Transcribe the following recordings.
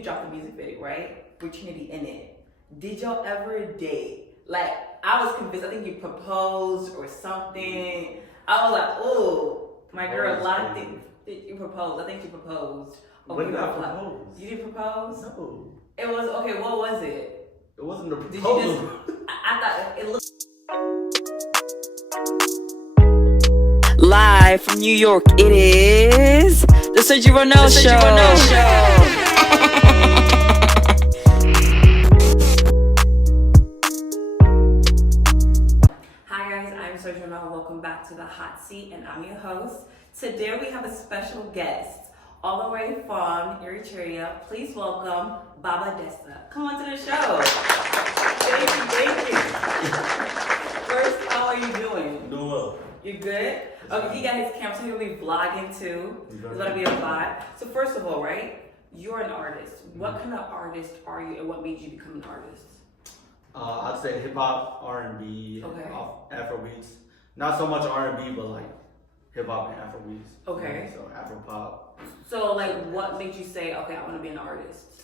you dropped the music video, right? With Trinity in it. Did y'all ever date? Like, I was convinced. I think you proposed or something. I was like, oh, my girl, a lot of things. You proposed. I think you proposed. When did I propose? You didn't propose? No. It was, okay, what was it? It wasn't a proposal. Did you just, I thought it looked. Live from New York, it is the Sargie Rhonel Show. Hi guys, I'm Sargie Rhonel. Welcome back to the Hot Seat, and I'm your host. Today we have a special guest, all the way from Eritrea. Please welcome Baba Desta. Come on to the show. Thank you. First, how are you doing? Doing well. You good? Okay, he got his camera, so he'll be vlogging too. It's gonna be a vlog. So first of all, right, you're an artist. What kind of artist are you, and what made you become an artist? I'd say hip hop, R&B, Okay. Afro beats. Not so much R&B, but like hip hop and Afro beats. Okay. So Afro pop. So like, what made you say, okay, I want to be an artist?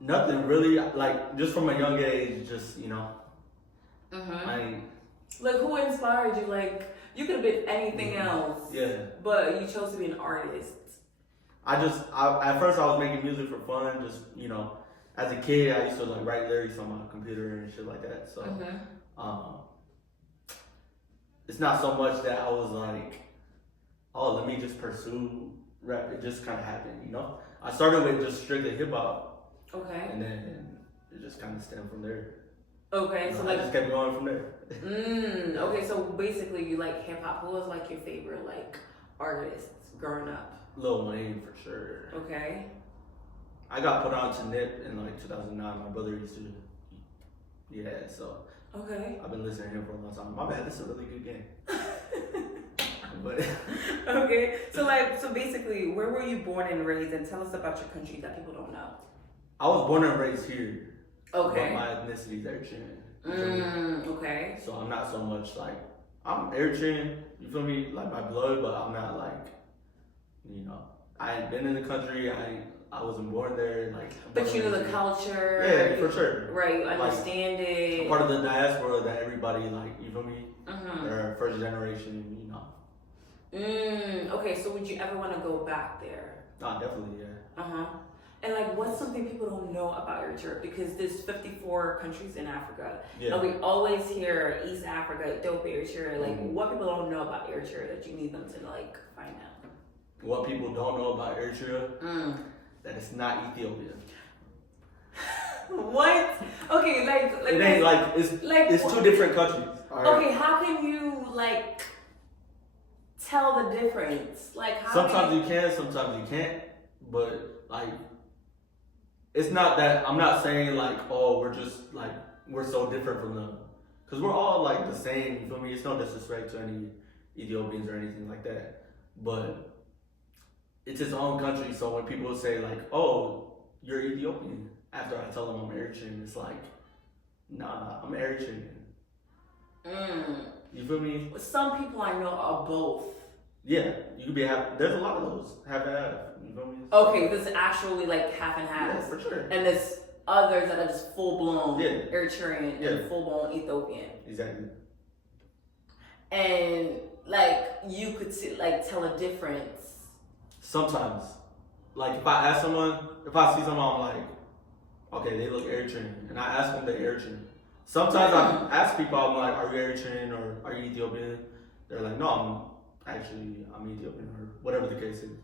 Nothing really. Like just from a young age, just Mm-hmm. Like, who inspired you? Like, you could have been anything else. Yeah. But you chose to be an artist. At first I was making music for fun, just as a kid I used to like write lyrics on my computer and shit like that. So it's not so much that I was like, oh, let me just pursue rap. It just kind of happened, I started with just strictly hip hop. Okay. And then it just kind of stemmed from there. Okay, so like I just kept going from there. Okay, so basically you like hip hop. Who was like your favorite like artists growing up? Lil Wayne for sure. Okay. I got put on to Nip in like 2009. My brother used to, so. Okay. I've been listening to him for a long time. My bad, this is a really good game. But okay, so basically, where were you born and raised, and tell us about your country that people don't know. I was born and raised here. Okay. But my ethnicity is Eritrean. Okay. So I'm not so much like, I'm Eritrean, you feel me? Like my blood, but I'm not like, I ain't been in the country, I wasn't born there. Like, but you know the culture. Yeah, for sure. Right, you understand it. I'm part of the diaspora that everybody like, you feel me? They're first generation, Okay, so would you ever want to go back there? Definitely, yeah. And like, what's something people don't know about Eritrea? Because there's 54 countries in Africa. Yeah. And we always hear East Africa, Ethiopia, Eritrea. Like, what people don't know about Eritrea that you need them to like find out? What people don't know about Eritrea? That it's not Ethiopia. What? Okay, like it ain't like it's two different countries. Right? Okay, how can you like tell the difference? Like, how sometimes you can, sometimes you can't. But like, it's not that I'm not saying like, oh, we're so different from them, because we're all like the same. You feel me? It's no disrespect to any Ethiopians or anything like that, but it's its own country. So when people say like, oh, you're Ethiopian, after I tell them I'm Eritrean, it's like, nah, I'm Eritrean. You feel me? Some people I know are both. Yeah, you could be half. There's a lot of those half and half. You feel me? Okay, this is actually like half and half. Yeah, for sure. And there's others that are just full blown Eritrean and full blown Ethiopian. Exactly. And like, you could see, like, tell a difference. Sometimes, like if I see someone, I'm like, okay, they look Eritrean, and I ask them they're Eritrean. Sometimes I ask people, I'm like, are you Eritrean or are you Ethiopian? They're like, no, I'm Ethiopian, or whatever the case is.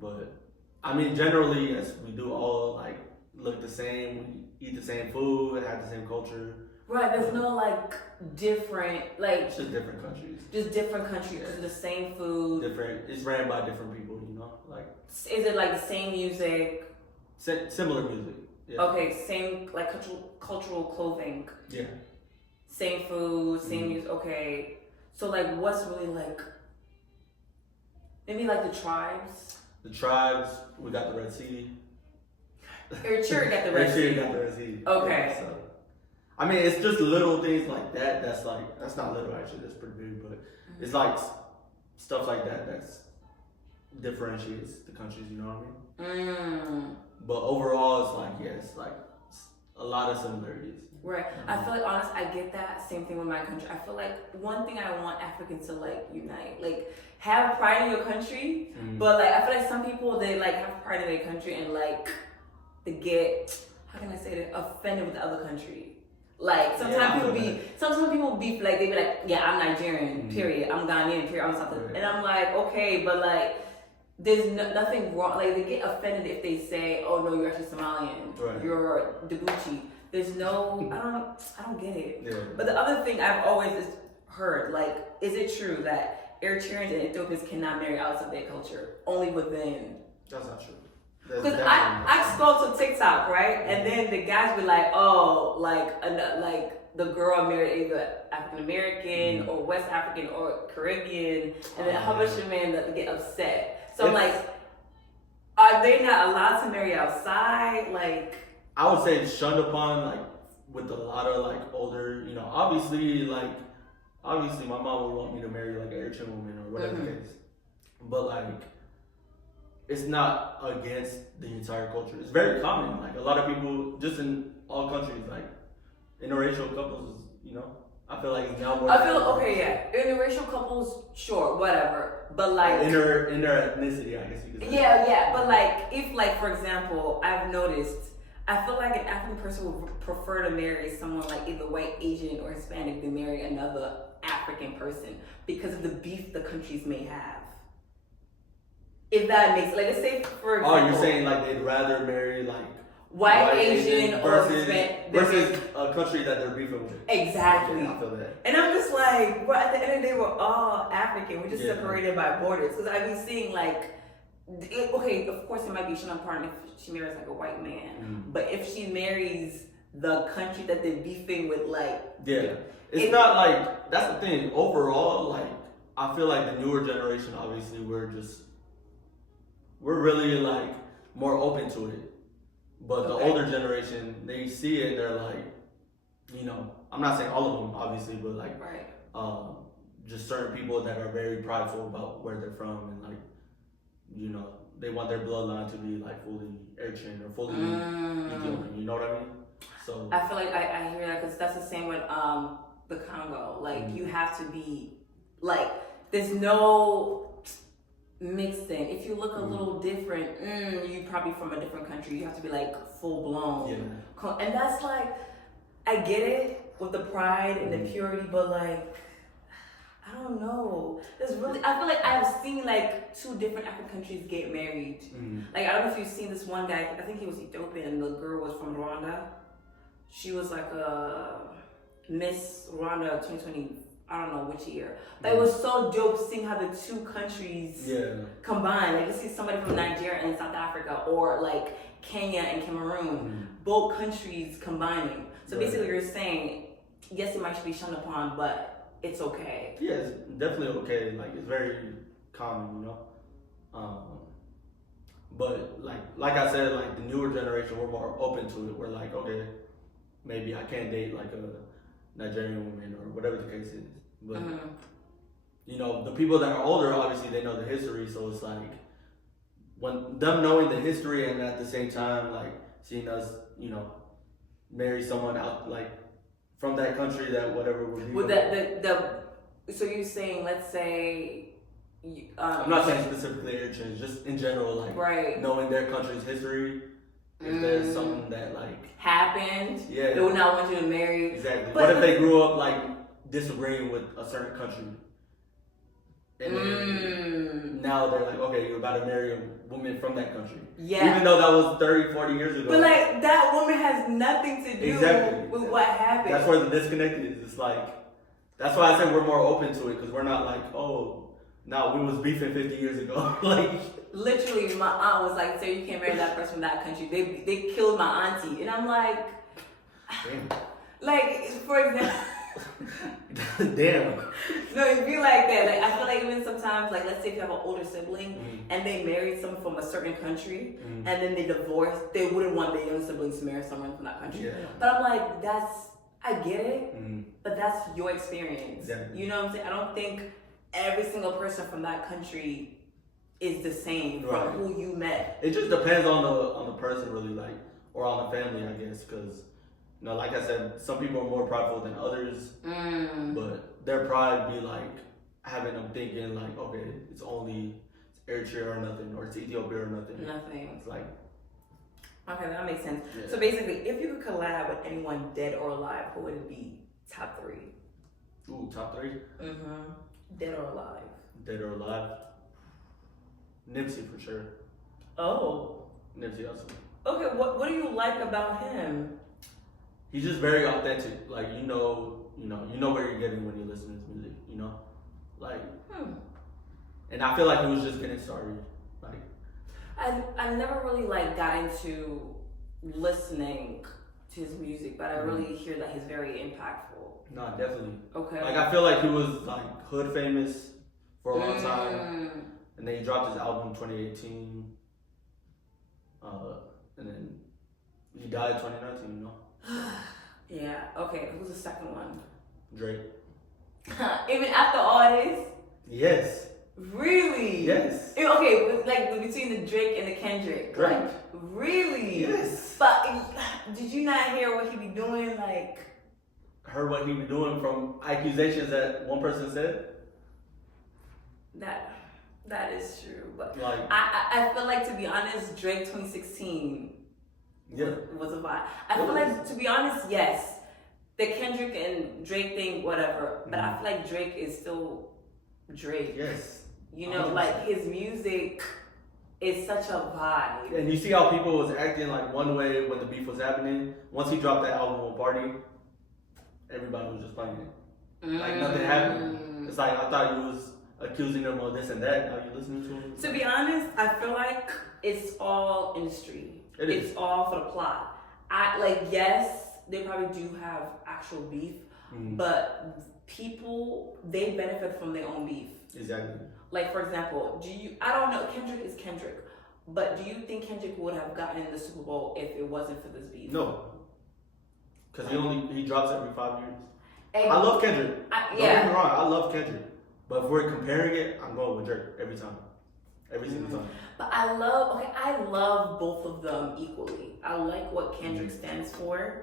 But I mean, generally, yes, we do all like look the same, we eat the same food, have the same culture. Right, there's no like different, like. It's just different countries. Just different countries, the same food. Different, it's ran by different people, like. Is it like the same music? Similar music. Yeah. Okay, same like cultural clothing. Yeah. Same food, same music. Okay, so like, what's really like? Maybe like the tribes. The tribes. We got the Red Sea. Eritrea got the Red Sea. Eritrea got the Red Sea. Okay. Yeah, so, I mean, it's just little things like that. That's not little actually. That's pretty big, but it's like stuff like that. That's differentiates the countries. You know what I mean? Mm. But overall, it's like a lot of similarities. Right. I feel like honest, I get that. Same thing with my country. I feel like one thing I want Africans to like unite. Like have pride in your country. But like I feel like some people they like have pride in their country and like they get how can I say that offended with the other country. Like sometimes people be like they be like, yeah, I'm Nigerian, period. I'm Ghanaian, period. I'm something. And I'm like, okay, but like there's nothing wrong. Like they get offended if they say, oh no, you're actually Somalian. Right. You're Djibouti. There's no, I don't get it. Yeah. But the other thing I've always heard, like, is it true that Eritreans and Ethiopians cannot marry outside of their culture, only within? That's not true. Because I scroll to TikTok, right, and then the guys be like, oh, like the girl married either African American or West African or Caribbean, and then how much the man that get upset. So I'm like, are they not allowed to marry outside? Like. I would say it's shunned upon, like, with a lot of, like, older, you know, obviously my mom would want me to marry, like, an Eritrean woman or whatever the case. But, like, it's not against the entire culture. It's very common. Like, a lot of people, just in all countries, like, interracial couples, you know, I feel like it's now more. I feel, okay, yeah. Interracial couples, sure, whatever. But, like. Inter ethnicity, I guess you could say. Yeah. But, like, if, like, for example, I've noticed. I feel like an African person would prefer to marry someone like either white, Asian, or Hispanic than marry another African person because of the beef the countries may have. If that makes like, let's say for example. Oh, you're saying like they'd rather marry like white Asian versus Hispanic a country that they're beefing with. Exactly. Yeah, I feel that. And I'm just like, well, at the end of the day, we're all African. We're just separated by borders. Because I've been seeing like. Okay, of course it might be Shannon Parton if she marries like a white man, but if she marries the country that they're beefing with, like it's not like that's the thing. Overall, like I feel like the newer generation, obviously, we're really like more open to it, but the older generation, they see it, they're like, you know, I'm not saying all of them, obviously, but like just certain people that are very prideful about where they're from and like. You know, they want their bloodline to be like fully Eritrean or fully Ethiopian. You know what I mean? So I feel like I hear that because that's the same with the Congo. Like you have to be like there's no mixing. If you look a little different, you probably from a different country. You have to be like full blown. Yeah. And that's like I get it with the pride and the purity, but like. I don't know. There's really. I feel like I've seen like 2 different African countries get married. Like I don't know if you've seen this one guy. I think he was Ethiopian, and the girl was from Rwanda. She was like a Miss Rwanda 2020. I don't know which year. But it was so dope seeing how the 2 countries combine. Like you see somebody from Nigeria and South Africa, or like Kenya and Cameroon. Both countries combining. So basically, you're saying yes, it might be shunned upon, but. It's okay. Yeah, it's definitely okay. Like it's very common, you know. But like I said, like the newer generation, we're more open to it. We're like, okay, maybe I can't date like a Nigerian woman or whatever the case is. But you know, the people that are older, obviously they know the history, so it's like when them knowing the history and at the same time like seeing us, you know, marry someone out like. From that country, that whatever would be. With so you're saying, let's say. I'm not saying specifically Eritreans, just in general, like knowing their country's history. If there's something that like happened, they would not want you to marry. Exactly. But what if they grew up like disagreeing with a certain country? And then now they're like, okay, you're about to marry a woman from that country. Yeah. Even though that was 30, 40 years ago. But like that woman has nothing to do with what happened. That's where the disconnect is. It's like, that's why I said we're more open to it because we're not like, oh, no, we was beefing 50 years ago. Like literally, my aunt was like, "Say you can't marry that person from that country." They killed my auntie, and I'm like, damn. Like for example. Damn. No, it'd be like that. Like I feel like even sometimes, like let's say if you have an older sibling and they married someone from a certain country and then they divorced, they wouldn't want their young siblings to marry someone from that country. Yeah. But I'm like, I get it, but that's your experience. Exactly. You know what I'm saying? I don't think every single person from that country is the same Right. from who you met. It just depends on the person, really, like, or on the family, I guess, because like I said, some people are more prideful than others, but their pride be like having them thinking like, okay, it's Eritrea or nothing, or it's Ethiopia or nothing. Nothing. It's like, okay, that makes sense. Yeah. So basically, if you could collab with anyone dead or alive, who would it be? Top 3. Ooh, top 3? Dead or alive. Dead or alive? Nipsey for sure. Oh. Nipsey Hussle. Okay, what do you like about him? He's just very authentic. Like, you know where you're getting when you listen to his music, Like, and I feel like he was just getting started. Like, I never really like got into listening to his music, but I really hear that he's very impactful. nah, definitely. Okay. Like, I feel like he was like hood famous for a long time, and then he dropped his album in 2018, and then he died 2019. Yeah. Okay. Who's the second one? Drake. Even after all this. Yes. Really? Yes. Okay, between the Drake and the Kendrick. Drake. Like, really? Yes. But did you not hear what he be doing? Like, Heard what he was doing from accusations that one person said. that is true. But Like, I feel like, to be honest, Drake 2016 was a vibe. I feel like, to be honest, yes, the Kendrick and Drake thing, whatever. But I feel like Drake is still Drake. Yes. 100%. Like, his music is such a vibe. And you see how people was acting like one way when the beef was happening. Once he dropped that album on Party, everybody was just playing it. Like, nothing happened. It's like, I thought you was accusing them of this and that. Now you listening to him. To be honest, I feel like it's all industry. It's all for the plot. Yes, they probably do have actual beef, but people, they benefit from their own beef. Exactly. Like, for example, I don't know, Kendrick is Kendrick, but do you think Kendrick would have gotten in the Super Bowl if it wasn't for this beef? No. Because he drops every 5 years. I love Kendrick. Don't get me wrong, I love Kendrick. But if we're comparing it, I'm going with Drake every time. Every single time. But I love both of them equally. I like what Kendrick stands for.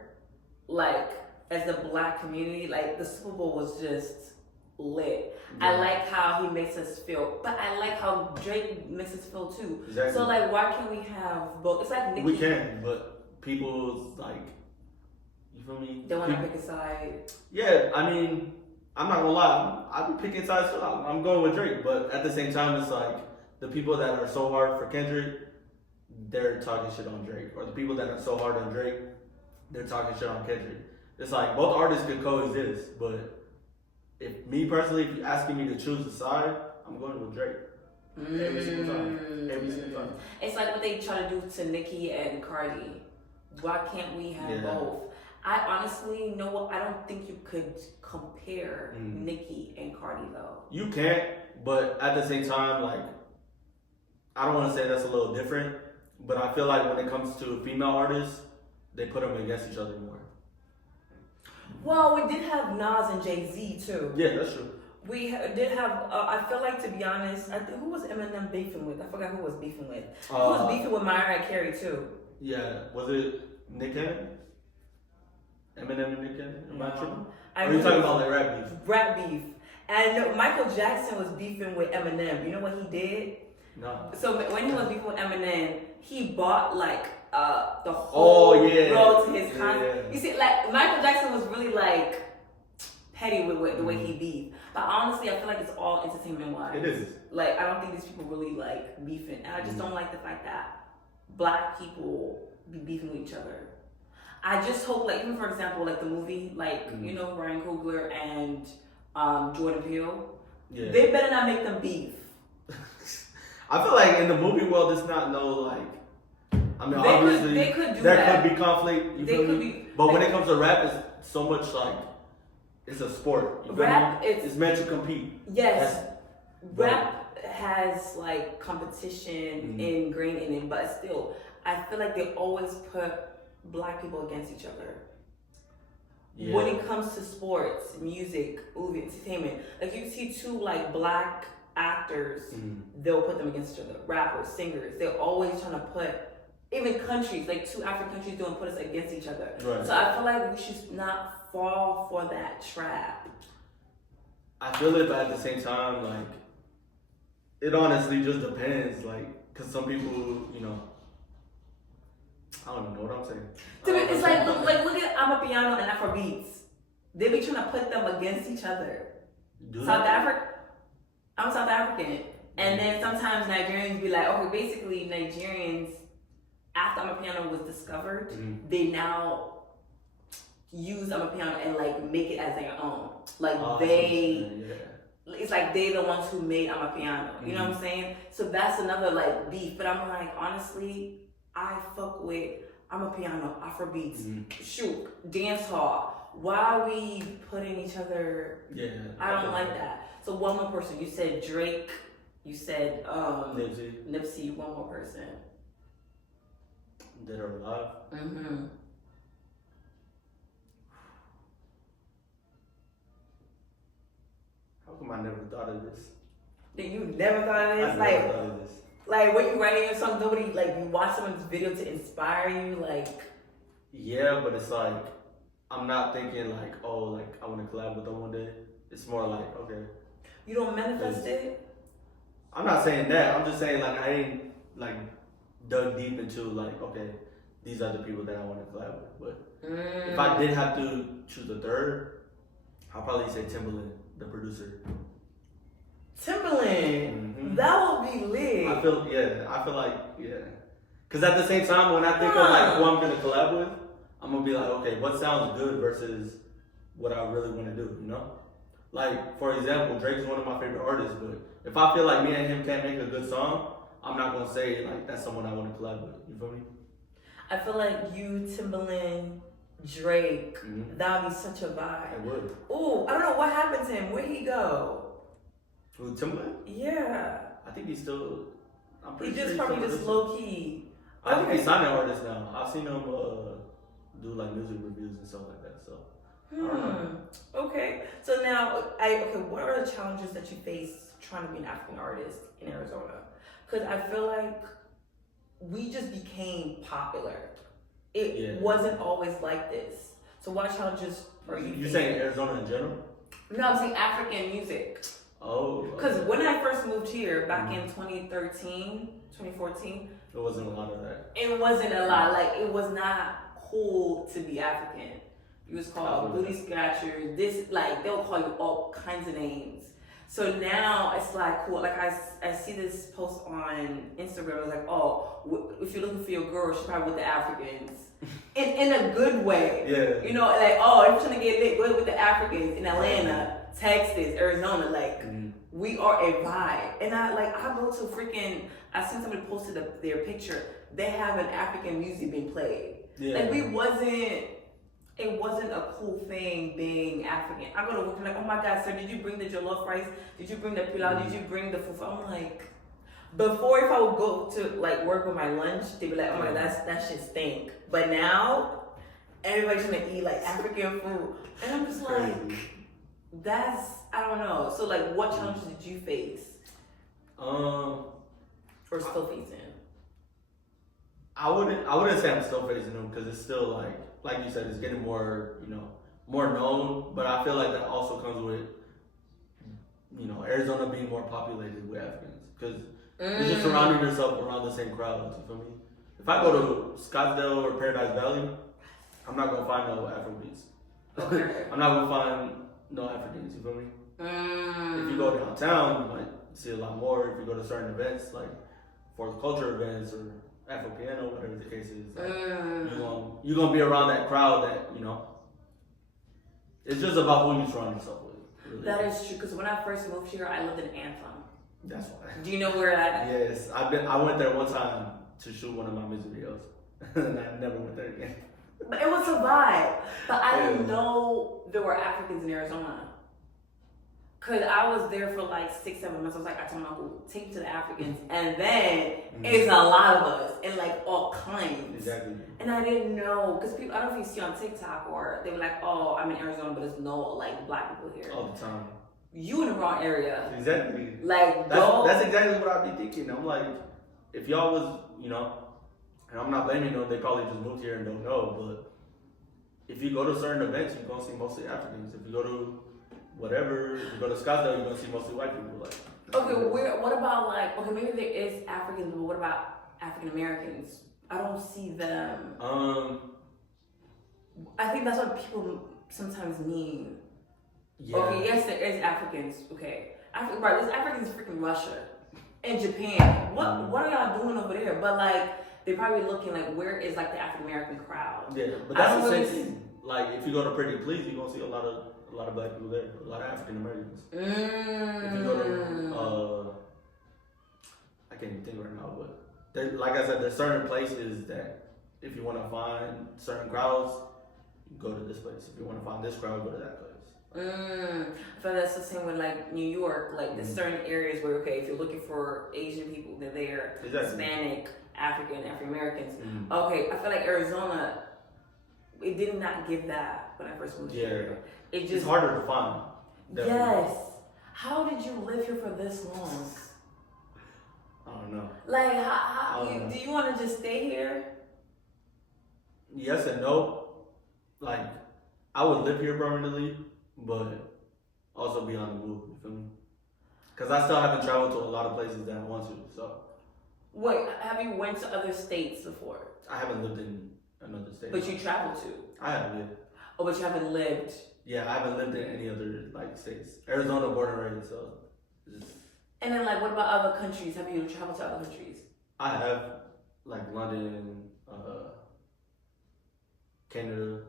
Like, as the black community, like, the Super Bowl was just lit. Yeah. I like how he makes us feel, but I like how Drake makes us feel too. Exactly. So, like, why can't we have both? It's like Nicki. We can, but people's, like, you feel me? They want to pick a side. Yeah, I mean, I'm not gonna lie, I be picking sides too. I'm going with Drake, but at the same time, it's like, the people that are so hard for Kendrick, they're talking shit on Drake. Or the people that are so hard on Drake, they're talking shit on Kendrick. It's like, both artists could coexist, but if you're asking me to choose a side, I'm going with Drake. Every single time. Every single time. It's like what they try to do to Nicki and Cardi. Why can't we have both? I honestly know I don't think you could compare Nicki and Cardi though. You can't, but at the same time, like, I don't want to say that's a little different, but I feel like when it comes to female artists, they put them against each other more. Well, we did have Nas and Jay-Z too. Yeah, that's true. We did have, I feel like, to be honest, who was Eminem beefing with? I forgot who was beefing with. Who was beefing with Mariah Carey too? Yeah, was it Nick Cannon? Eminem and Nick Cannon? Am I tripping? Are you talking about like rap beef? Rap beef. And Michael Jackson was beefing with Eminem. You know what he did? No. So when he was beefing with Eminem, he bought like the whole road to his concert. Yeah. You see, like Michael Jackson was really like petty with the way he beefed. But honestly, I feel like it's all entertainment wise. It is. Like, I don't think these people really like beefing. And I just don't like the fact that black people be beefing with each other. I just hope, like, even for example, like the movie, like, you know, Ryan Coogler and Jordan Peele. Yeah. They better not make them beef. I feel like in the movie world, it's not like, I mean, obviously, they could do there that. could be conflict. But when it comes to rap, it's so much like, it's a sport. Rap, it's meant to compete. Yes. Rap has like competition ingrained in it, but still, I feel like they always put black people against each other. Yeah. When it comes to sports, music, movie, entertainment, like you see two like black actors, they'll put them against each other. Rappers, singers, they're always trying to put, even countries, like two African countries doing put us against each other. Right. So I feel like we should not fall for that trap. I feel it, but at the same time, like, it honestly just depends, like, because some people, you know, I don't even know what I'm saying. Dude, it's like look at Amapiano and Afrobeats. They be trying to put them against each other. I'm South African. And then sometimes Nigerians be like, okay, basically Nigerians, after Amapiano was discovered, they now use Amapiano and like make it as their own. Like it's like they the ones who made Amapiano. You know what I'm saying? So that's another like beef. But I'm like, honestly, I fuck with Amapiano, Afrobeats, shoot, dance hall. Why are we putting each other? Yeah. I don't like that. So one more person. You said Drake. You said Nipsey. One more person. Dead or alive? How come I never thought of this? You never thought of this? I never thought of this. Like when you writing a song, nobody like you watch someone's video to inspire you, like. Yeah, but it's like I'm not thinking like, oh, like I want to collab with them one day. It's more like, okay. You don't manifest it? I'm not saying that. I'm just saying like I ain't like dug deep into like, okay, these are the people that I want to collab with. But if I did have to choose a third, I'll probably say Timbaland, the producer. Timbaland, that would be lit. I feel like, because at the same time, when I think of like who I'm gonna collab with, I'm gonna be like, okay, what sounds good versus what I really want to do, you know? Like, for example, Drake's one of my favorite artists, but if I feel like me and him can't make a good song, I'm not gonna say like that's someone I want to collab with. You feel me? I feel like you, Timbaland, Drake, that would be such a vibe. It would. Ooh, I don't know what happened to him. Where'd he go? Who, Timbaland? Yeah. I think he's still. I'm pretty He sure just probably just low key. I think he's signing artists now. I've seen him do like music reviews and stuff like that. So. Okay. So now, what are the challenges that you face trying to be an African artist in Arizona? Because I feel like we just became popular. It wasn't always like this. So what challenges are you? You're saying Arizona in general? No, I'm saying African music. Oh. Because when I first moved here back in 2013, 2014, there wasn't a lot of that. It wasn't a lot. Like it was not cool to be African. You was called booty scratcher. This like they'll call you all kinds of names. So now it's like cool. Like I see this post on Instagram. It's like, oh, if you're looking for your girl, she's probably with the Africans. In a good way. Yeah. You know, like, oh, if you're trying to get lit, go with the Africans in Atlanta, Texas, Arizona. Like, we are a vibe. And I go to I seen somebody posted their picture. They have an African music being played. Yeah. Like, it wasn't a cool thing being African. I go to work and like, oh my God, sir, did you bring the jollof rice? Did you bring the pilau? Did you bring the fufu? I'm like, before if I would go to like work with my lunch, they'd be like, oh my God, that shit stink. But now, everybody's gonna eat like African food. And I'm just like, I don't know. So like, what challenges did you face? Or still facing? I wouldn't say I'm still facing them because it's still like you said, it's getting more, more known. But I feel like that also comes with, Arizona being more populated with Africans because you're just surrounding yourself around the same crowds. You feel me? If I go to Scottsdale or Paradise Valley, I'm not gonna find no Afrobeats. Okay. I'm not gonna find no Africans. You feel me? If you go downtown, you might see a lot more. If you go to certain events like fourth culture events or Afro piano, whatever the case is, you're gonna be around that crowd that It's just about who you surround yourself with. Really. That is true. Because when I first moved here, I lived in Anthem. That's why. Do you know where that? Yes, I went there one time to shoot one of my music videos, and I never went there again. But it was a vibe. But I didn't know there were Africans in Arizona. Cause I was there for like 6-7 months. I was like, I told my uncle, take me to the Africans, and then it's a lot of us and like all kinds. Exactly. And I didn't know, cause people, I don't know if you see on TikTok or they were like, oh, I'm in Arizona, but there's no like black people here all the time. you in the wrong area. Exactly. Like, that's exactly what I'd be thinking. I'm like, if y'all was, you know, and I'm not blaming them, they probably just moved here and don't know, but if you go to certain events, you're gonna see mostly Africans. If you go to whatever, if you go to Scottsdale, you're gonna see mostly white people. Like, okay, what about like, okay, maybe there is Africans, but what about African Americans? I don't see them. I think that's what people sometimes mean. Yeah. Okay, yes, there is Africans. Okay, right, there's Africans in freaking Russia and Japan. What are y'all doing over there? But like, they're probably looking like, where is like the African American crowd? Yeah, but that's the same thing. Like, if you go to Pretty Please, you're gonna see a lot of black people there, a lot of African Americans. If you go to, I can't even think right now, but like I said, there's certain places that if you want to find certain crowds, go to this place. If you want to find this crowd, go to that place. I feel that's the same with like New York. Like there's certain areas where okay, if you're looking for Asian people, they're there. Exactly. Hispanic, African Americans. Okay, I feel like Arizona, it did not give that when I first moved here. It's harder to find. Definitely. Yes. How did you live here for this long? I don't know. Like, do you want to just stay here? Yes and no. Like, I would live here permanently, but also be on the move. You feel me? Because I still haven't traveled to a lot of places that I want to. So. Wait, have you went to other states before? I haven't lived in another state. But you traveled to? I have lived. Oh, but you haven't lived? Yeah, I haven't lived in any other like states. Arizona, born and raised, so. And then, like, what about other countries? Have you traveled to other countries? I have, like London, Canada.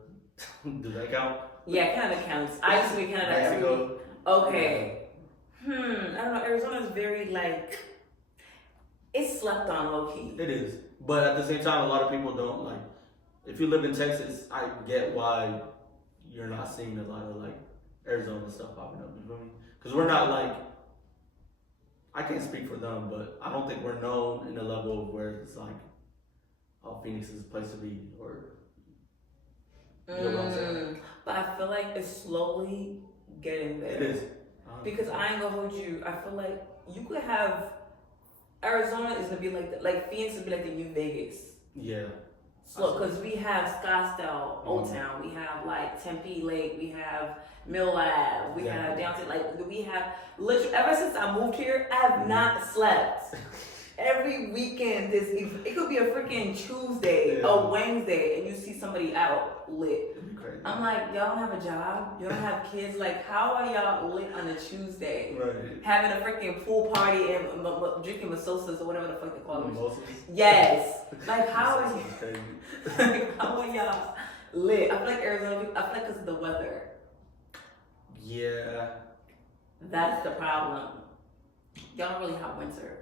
Do that count? Yeah, Canada counts. I used to be in Canada Mexico. Okay. I don't know. Arizona is very like, it's slept on low key. It is, but at the same time, a lot of people don't like. If you live in Texas, I get why you're not seeing a lot of like Arizona stuff popping up. You feel me? Because we're not like. I can't speak for them, but I don't think we're known in a level of where it's like, oh, Phoenix is a place to be, or. You know what I'm saying? But I feel like it's slowly getting there. It is. Because I ain't gonna hold you. I feel like you could have Arizona is gonna be like Phoenix is gonna be like the new Vegas. Yeah. Slow, because we have Scottsdale, Old Town, we have like Tempe Lake, we have Mill Ave, we have downtown. Like we have literally ever since I moved here, I have not slept. Every weekend, it could be a freaking Tuesday, a Wednesday, and you see somebody out lit. I'm like, y'all don't have a job, you don't have kids. Like, how are y'all lit on a Tuesday? Right. Having a freaking pool party and drinking mimosas or whatever the fuck they call them. Mimosas? Yes. Like, how are you? Like, how are y'all lit? I feel like Arizona. I feel like because of the weather. Yeah. That's the problem. Y'all don't really have winter.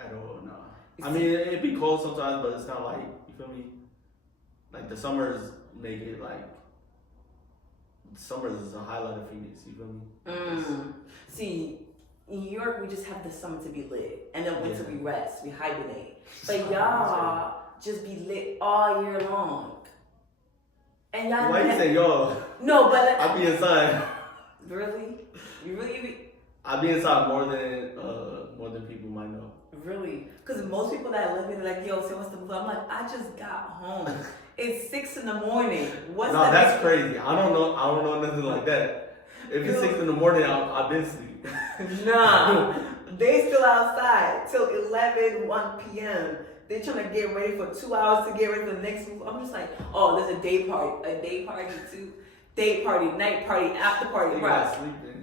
I don't know. I mean, it'd be cold sometimes, but it's not like, you feel me? Like the summers make it like, summers is a highlight of Phoenix, you feel me? See, in New York, we just have the summer to be lit, and then winter we rest, we hibernate. But y'all just be lit all year long. And y'all. Why you say y'all? No, but I be inside. Really? You really be? I be inside more than people might know. Really? Because most people that live here, like, yo, so what's the move? I'm like, I just got home. It's 6 a.m. What's no, that's crazy. I don't know nothing like that. If it's 6 a.m, I've been asleep. Nah, they still outside till 1 p.m. They trying to get ready for 2 hours to get ready for the next move. I'm just like, oh, there's a day party too. Day party, night party, after party, bro.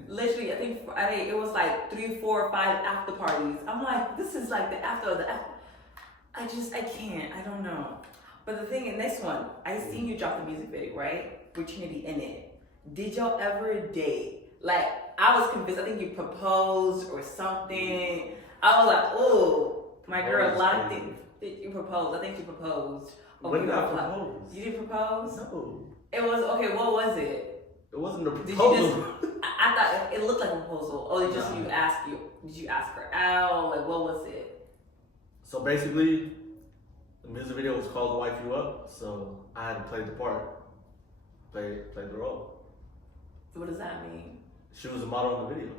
Literally, I think Friday it was like 3, 4, or 5 after parties. I'm like, this is like the after of the after. I can't. I don't know. But the thing in this one, I seen you drop the music video, right? With Trinity in it. Did y'all ever date? Like, I was convinced. I think you proposed or something. I was like, oh, my girl locked it. Did you propose? I think you proposed. When did I propose? You didn't propose? No. It was okay. What was it? It wasn't a proposal. I thought it looked like a proposal. Oh, just you asked you. Did you ask her out? Like, what was it? So basically, the music video was called "Wife You Up," so I had to play the part, play the role. What does that mean? She was a model in the video.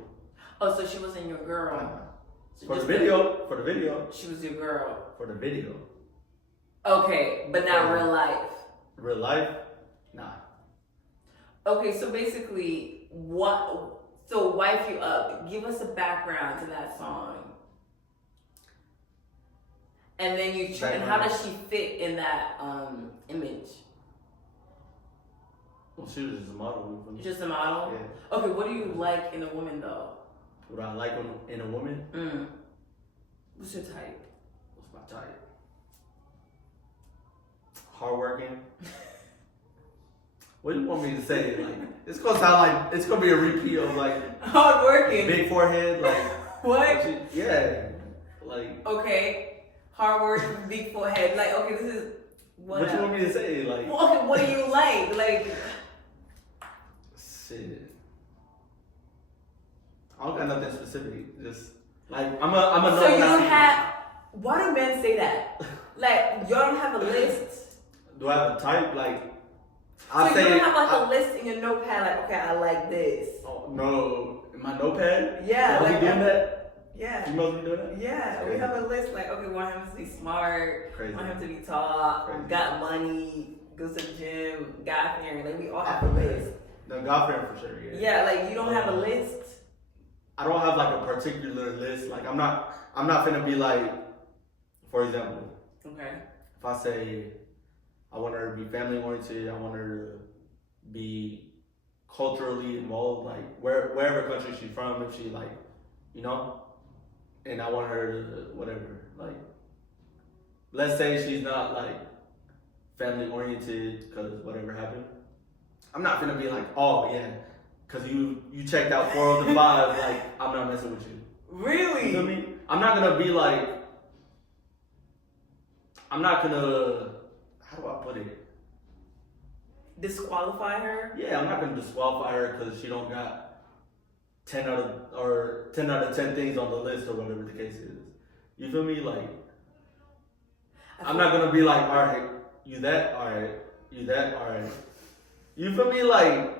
Oh, so she wasn't your girl. So For the just video. She was your girl. For the video. Okay, but not real life. Real life? Nah. Okay, so basically, so Wife You Up, give us a background to that song. And then and how does she fit in that image? Well, she was just a model. Just a model? Yeah. Okay, what do you like in a woman though? What I like in a woman? What's your type? What's my type? Hardworking. What do you want me to say? Like, it's gonna sound like it's gonna be a repeat of like hardworking, big forehead, like what? Yeah, like okay, hardworking, big forehead. Like, okay, this is what you want me to say? Like, well, okay, what do you like? Like, shit. I don't got nothing specific. Just like I'm a. So you don't have. Why do men say that? Like, y'all don't have a list. Do I have a type? Like, so you don't have like a list in your notepad. Like, okay, I like this. Oh no, in my notepad. Yeah, like doing that. Yeah. You must be doing that. Yeah, we have a list. Like, okay, we want him to be smart. Crazy. Want him to be tall. Crazy. Got money. Goes to the gym. God fearing. Like, we all have a list. No, God fearing for sure. Yeah. Yeah, like you don't have a list. I don't have like a particular list. Like I'm not gonna be like, for example. Okay. If I say I want her to be family oriented, I want her to be culturally involved, like wherever country she's from, if she like, you know, and I want her to whatever, like, let's say she's not like family oriented because whatever happened. I'm not gonna be like, oh yeah, because you checked out 4 of the 5, like I'm not messing with you. Really? You feel me? I'm not gonna be like, I'm not gonna, how do I put it? Disqualify her? Yeah, I'm not gonna disqualify her because she don't got 10 out of 10 things on the list or whatever the case is. You feel me? Like, I'm not gonna be like, all right, you that, all right, you that, all right. You feel me? Like,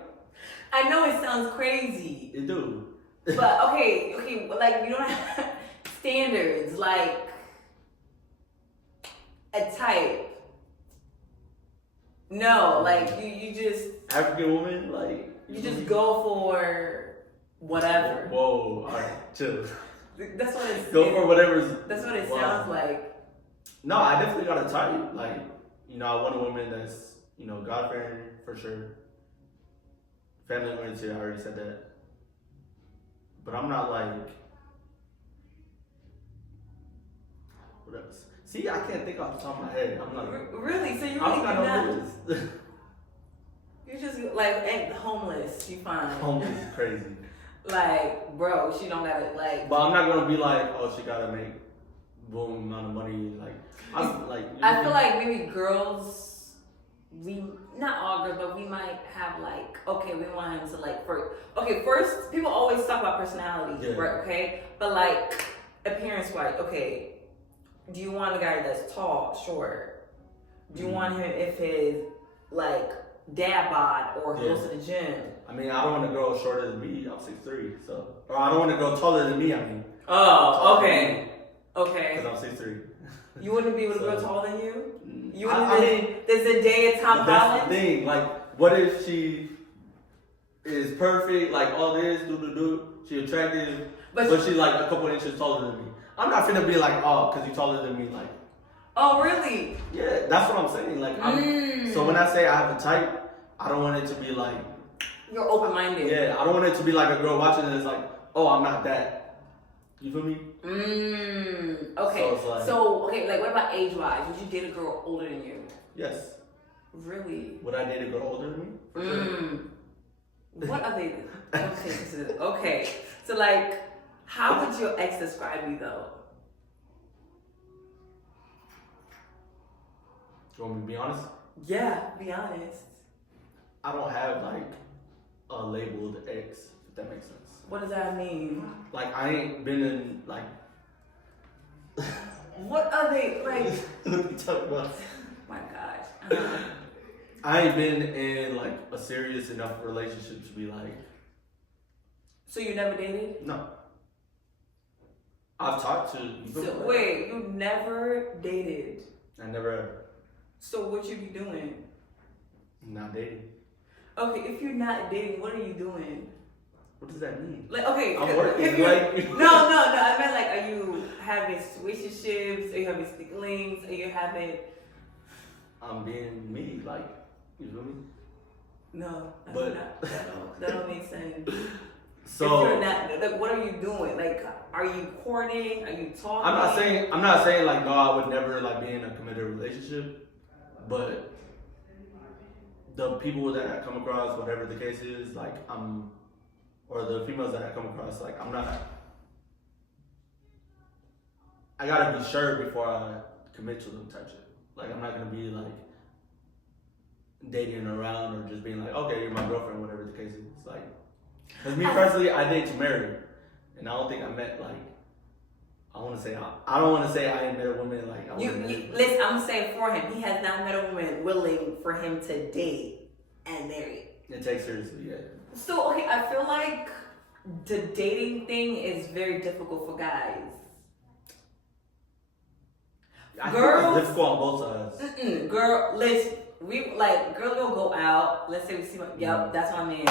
I know it sounds crazy. It do. But okay, like you don't have standards, like a type. No, like you just African woman, like you just go for whatever. Whoa, all right, chill. That's what it's. Go for whatever's. That's what it sounds like. No, I definitely got a type. Like, you know, I want a woman that's, you know, God fearing for sure. Family oriented, I already said that. But I'm not like. What else? See, I can't think off the top of my head. I'm like. Really? So you I really don't got not? no list. You just like ain't homeless. You fine. Homeless is crazy. Like, bro, she don't got it. Like, but I'm not gonna be like, oh, she gotta make boom amount of money. Like, I'm like. I feel like maybe girls, we not all girls, but we might have like, okay, we want him to like first people always talk about personality, right? Okay, but like appearance wise, okay, do you want a guy that's tall, short? Do you want him if his like dad bod or goes to the gym? I mean, I don't want a girl shorter than me. I'm 6'3", so or I don't want a girl taller than me. I mean. Oh, okay. Okay. Because I'm 6'3". You wouldn't be with a girl taller than you? You wouldn't. I mean, there's a day at Tom Holland. That's the thing. Like, what if she is perfect? Like all this, she attractive, but she's like a couple inches taller than me. I'm not finna be like, oh, because you're taller than me, like. Oh, really? Yeah, that's what I'm saying. Like, so when I say I have a type, I don't want it to be like. You're open-minded. Yeah, I don't want it to be like a girl watching it. It's like, oh, I'm not that. You feel me? Okay. So, like, what about age-wise? Would you date a girl older than you? Yes. Really? Would I date a girl older than me? For sure. What are they? Okay. So, like, how would your ex describe you, though? You want me to be honest? Yeah, be honest. I don't have, like, a labeled ex, if that makes sense. What does that mean? Like, I ain't been in, like... What are they, like... What are you talking about? My gosh. I ain't been in, like, a serious enough relationship to be like... So you never dated? No. I've talked to. So wait, you never dated? I never ever. So what you be doing? Not dating. Okay, if you're not dating, what are you doing? What does that mean? Like, okay, I'm working. Like no. I meant like, are you having situationships? Are you having sticklings? Are you having? I'm being me. Like, you feel me? No, But not. That don't make sense. So if you're not, like, what are you doing? Like, are you courting? Are you talking? I'm not saying like no, I would never like be in a committed relationship, but the people that I come across, whatever the case is, like or the females that I come across, like I gotta be sure before I commit to them type shit. Like I'm not gonna be like dating around or just being like, okay, you're my girlfriend, whatever the case is. Like, cause me personally, I date to marry, and I don't think I met like. I don't want to say I ain't met a woman like. Listen, I'm saying for him, he has not met a woman willing for him to date and marry. And take seriously, yeah. So okay, I feel like the dating thing is very difficult for guys. I Girls, think it's difficult on both sides. Girl, girl will go out. Let's say we see, yep, that's my man.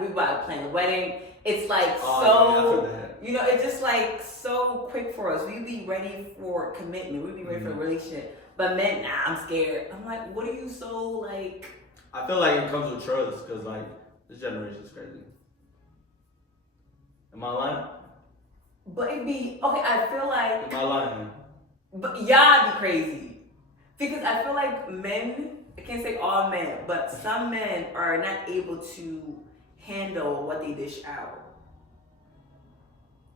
We about to plan the wedding. It's like it's just like so quick for us. We be ready for commitment. We be ready for a relationship. But men, nah, I'm scared. I'm like, what are you so like? I feel like it comes with trust, cause like this generation is crazy. Am I lying? But it be okay. I feel like. Am I lying? But y'all be crazy because I feel like men. I can't say all men, but some men are not able to handle what they dish out.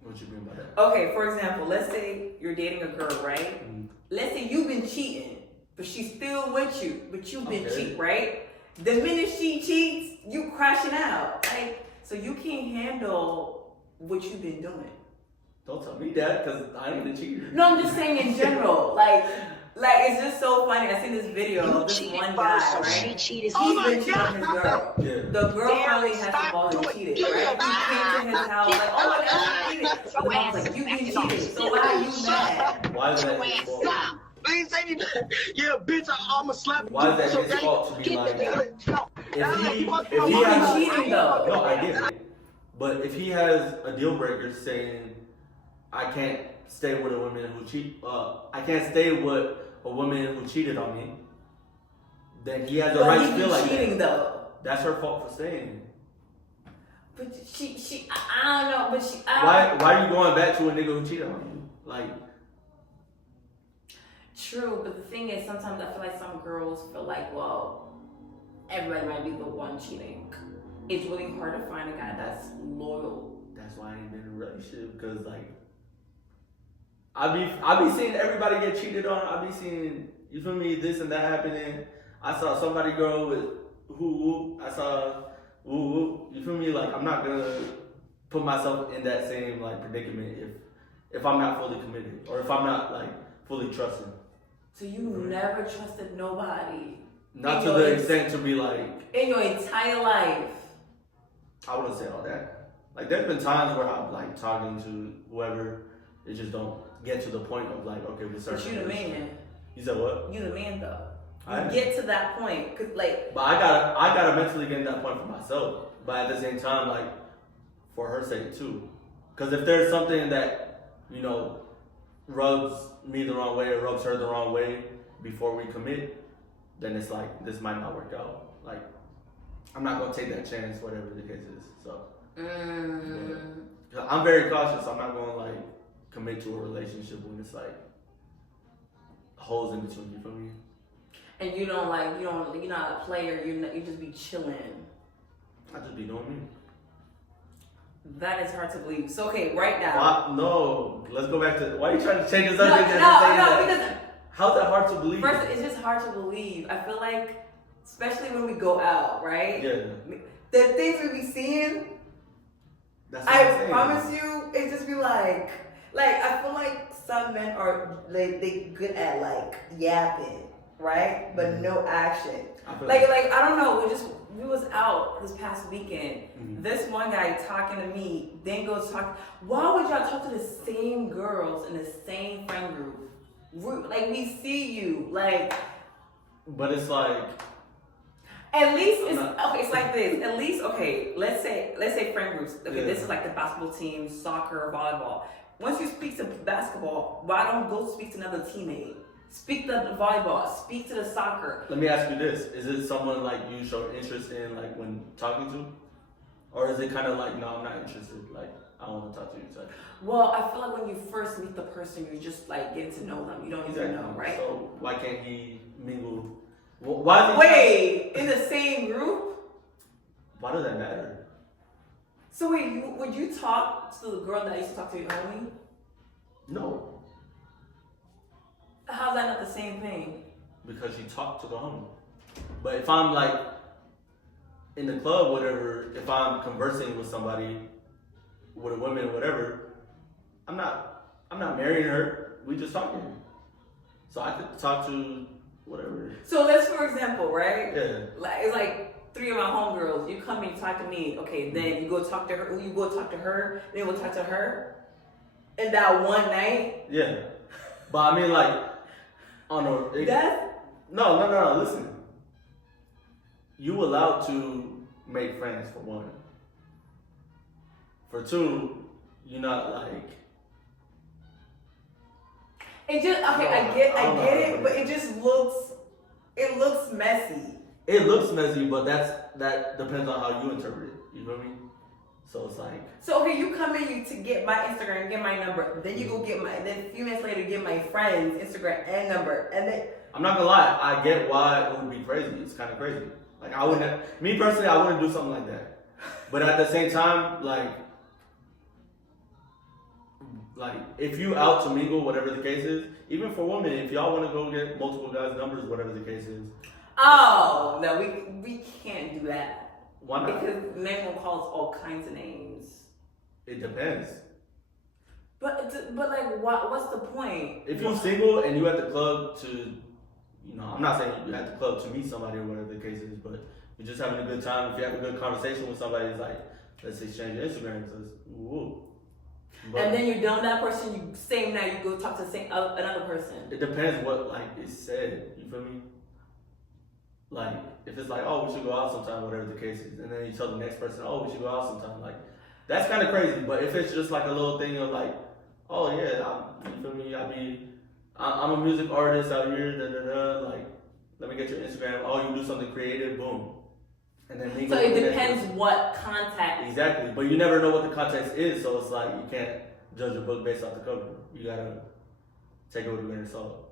What you mean by that? Okay, for example, let's say you're dating a girl, right? Mm-hmm. Let's say you've been cheating, but she's still with you, but you've been cheating, right? The minute she cheats, you crashing out. Like, so you can't handle what you've been doing. Don't tell me that, cause I ain't a cheater. No, I'm just saying in general, like it's just so funny. I seen this video of this one guy, right? He's been cheating on his girl. Yeah. The girl finally has the ball and cheated, right? He came to his house like, oh my god, you cheated. The mom's like, you been cheated, so why are you mad? Why is that his fault? Please say me. Yeah, bitch, I'ma slap you. Why is that his fault to be like? If he He's has been cheating though. No, I get it. But if he has a deal breaker saying, I can't stay with a woman who I can't stay with a woman who cheated on me, then he has the right to feel like cheating that. Though. That's her fault for staying. But I don't know. But Why are you going back to a nigga who cheated on you? Like. True, but the thing is, sometimes I feel like some girls feel like, well, everybody might be the one cheating. It's really hard to find a guy that's loyal. That's why I ain't been in a relationship, because like. I be seeing everybody get cheated on. I be seeing, you feel me, this and that happening. I saw somebody girl with who I saw who you feel me. Like I'm not gonna put myself in that same like predicament if I'm not fully committed or if I'm not like fully trusting. So you never trusted nobody. Not to the extent to be like in your entire life. I wouldn't say all that. Like there's been times where I'm like talking to whoever, it just don't get to the point of like, okay, we start. But you the man. You said what? You the man though. I get to that point, cause like. But I gotta mentally get to that point for myself. But at the same time, like, for her sake too. Cause if there's something that, you know, rubs me the wrong way or rubs her the wrong way before we commit, then it's like this might not work out. Like, I'm not gonna take that chance, whatever the case is. So. I'm very cautious. I'm not gonna like commit to a relationship when it's like holes in between. You feel me? And you're not a player. You just be chilling. I just be doing me. That is hard to believe. So okay, right now. No, let's go back to. Why are you trying to change the subject? Because how's that hard to believe? First, it's just hard to believe. I feel like, especially when we go out, right? Yeah. The things we be seeing. That's I promise you, it just be like I feel like some men are they good at like yapping. right? But no action. Like I don't know. We was out this past weekend. Mhm. This one guy talking to me, then goes talk. Why would y'all talk to the same girls in the same friend group? Like we see you, like. But it's like. At least it's okay. It's like this. At least okay. Let's say friend groups. Okay, Yeah. this is like the basketball team, soccer, volleyball. Once you speak to basketball, why don't go speak to another teammate? Speak to the volleyball. Speak to the soccer. Let me ask you this: is it someone like you show interest in, like when talking to, or is it kind of like, no, I'm not interested. Like I don't want to talk to you. Type? Well, I feel like when you first meet the person, you're just like getting to know them. You don't even know, right? So why can't he mingle? Why? Is he Wait, in the same group? Why does that matter? So wait, would you talk to the girl that used to talk to your homie? No, How's that not the same thing? because you talk to the homie. But if I'm like in the club, whatever, if I'm conversing with somebody, with a woman, whatever, I'm not marrying her. We just talking. So I could talk to whatever. So let's, for example, right? Yeah. Like it's like 3 of my homegirls. You come and you talk to me. Okay, then you go talk to her. You go talk to her. Then we'll talk to her. And that one night. Yeah. But I mean, like, on a. That's. No. Listen. You allowed to make friends for one. For two, you're not like. It just okay. I get it, but it just looks. It looks messy. It looks messy, but that depends on how you interpret it. You know what I mean? So it's like. So okay, you come in to get my Instagram, get my number. Then you go get then a few minutes later get my friend's Instagram and number, and then. I'm not gonna lie. I get why it would be crazy. It's kind of crazy. Like I wouldn't. Me personally, I wouldn't do something like that. But at the same time, like if you out to mingle, whatever the case is, even for women, if y'all want to go get multiple guys' numbers, whatever the case is. Oh no, we can't do that. Why not? Because men will call us all kinds of names. It depends. But like, what's the point? If you're single and you at the club to, I'm not saying you at the club to meet somebody or whatever the case is, but you're just having a good time. If you have a good conversation with somebody, it's like, let's exchange Instagrams. Woo. But and then you're done with that person. Same night you go talk to another person. it depends what is said. You feel me? Like if it's like, oh, we should go out sometime, whatever the case is, and then you tell the next person, oh, we should go out sometime. Like that's kind of crazy. But if it's just like a little thing of like, oh yeah, you feel me? I'm a music artist out here. Da da da. Like, let me get your Instagram. Oh, you do something creative. Boom. And then so it depends what contact. Exactly, but you never know what the context is, so it's like you can't judge a book based off the cover. You gotta take it with a grain of salt.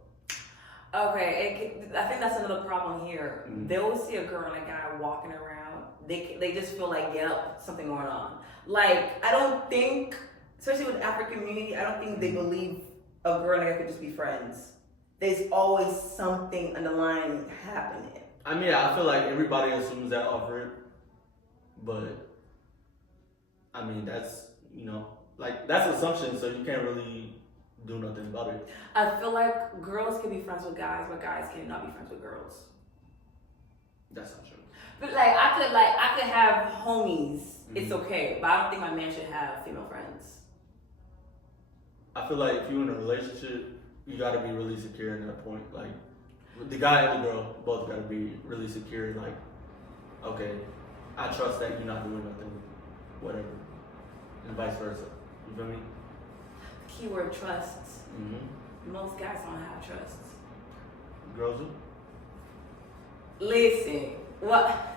Okay, I think that's another problem here. Mm-hmm. They always see a girl and a guy walking around. They just feel like, yep, something going on. Like I don't think, especially with the African community, I don't think they believe a girl and a guy could just be friends. There's always something underlying happening. I mean, I feel like everybody assumes that off rip, but I mean that's that's assumption, so you can't really do nothing about it. I feel like girls can be friends with guys, but guys cannot be friends with girls. That's not true. But I could have homies. Mm-hmm. It's okay, but I don't think my man should have female friends. I feel like if you're in a relationship, you gotta be really secure in that point. Like the guy and the girl both gotta be really secure. Like, okay, I trust that you're not doing nothing, whatever, and vice versa. You feel me? Keyword trust. Mm-hmm. Most guys don't have trust. Girls do. Listen, what?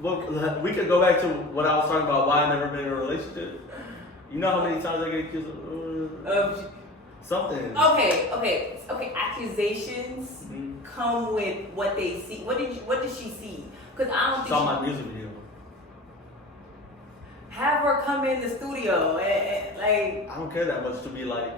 Well, we could go back to what I was talking about. Why I never been in a relationship. You know how many times I get accused of something. Okay. Accusations Mm-hmm. come with what they see. What did she see? Because I don't think Saw my music video. Have her come in the studio and like. I don't care that much to be like,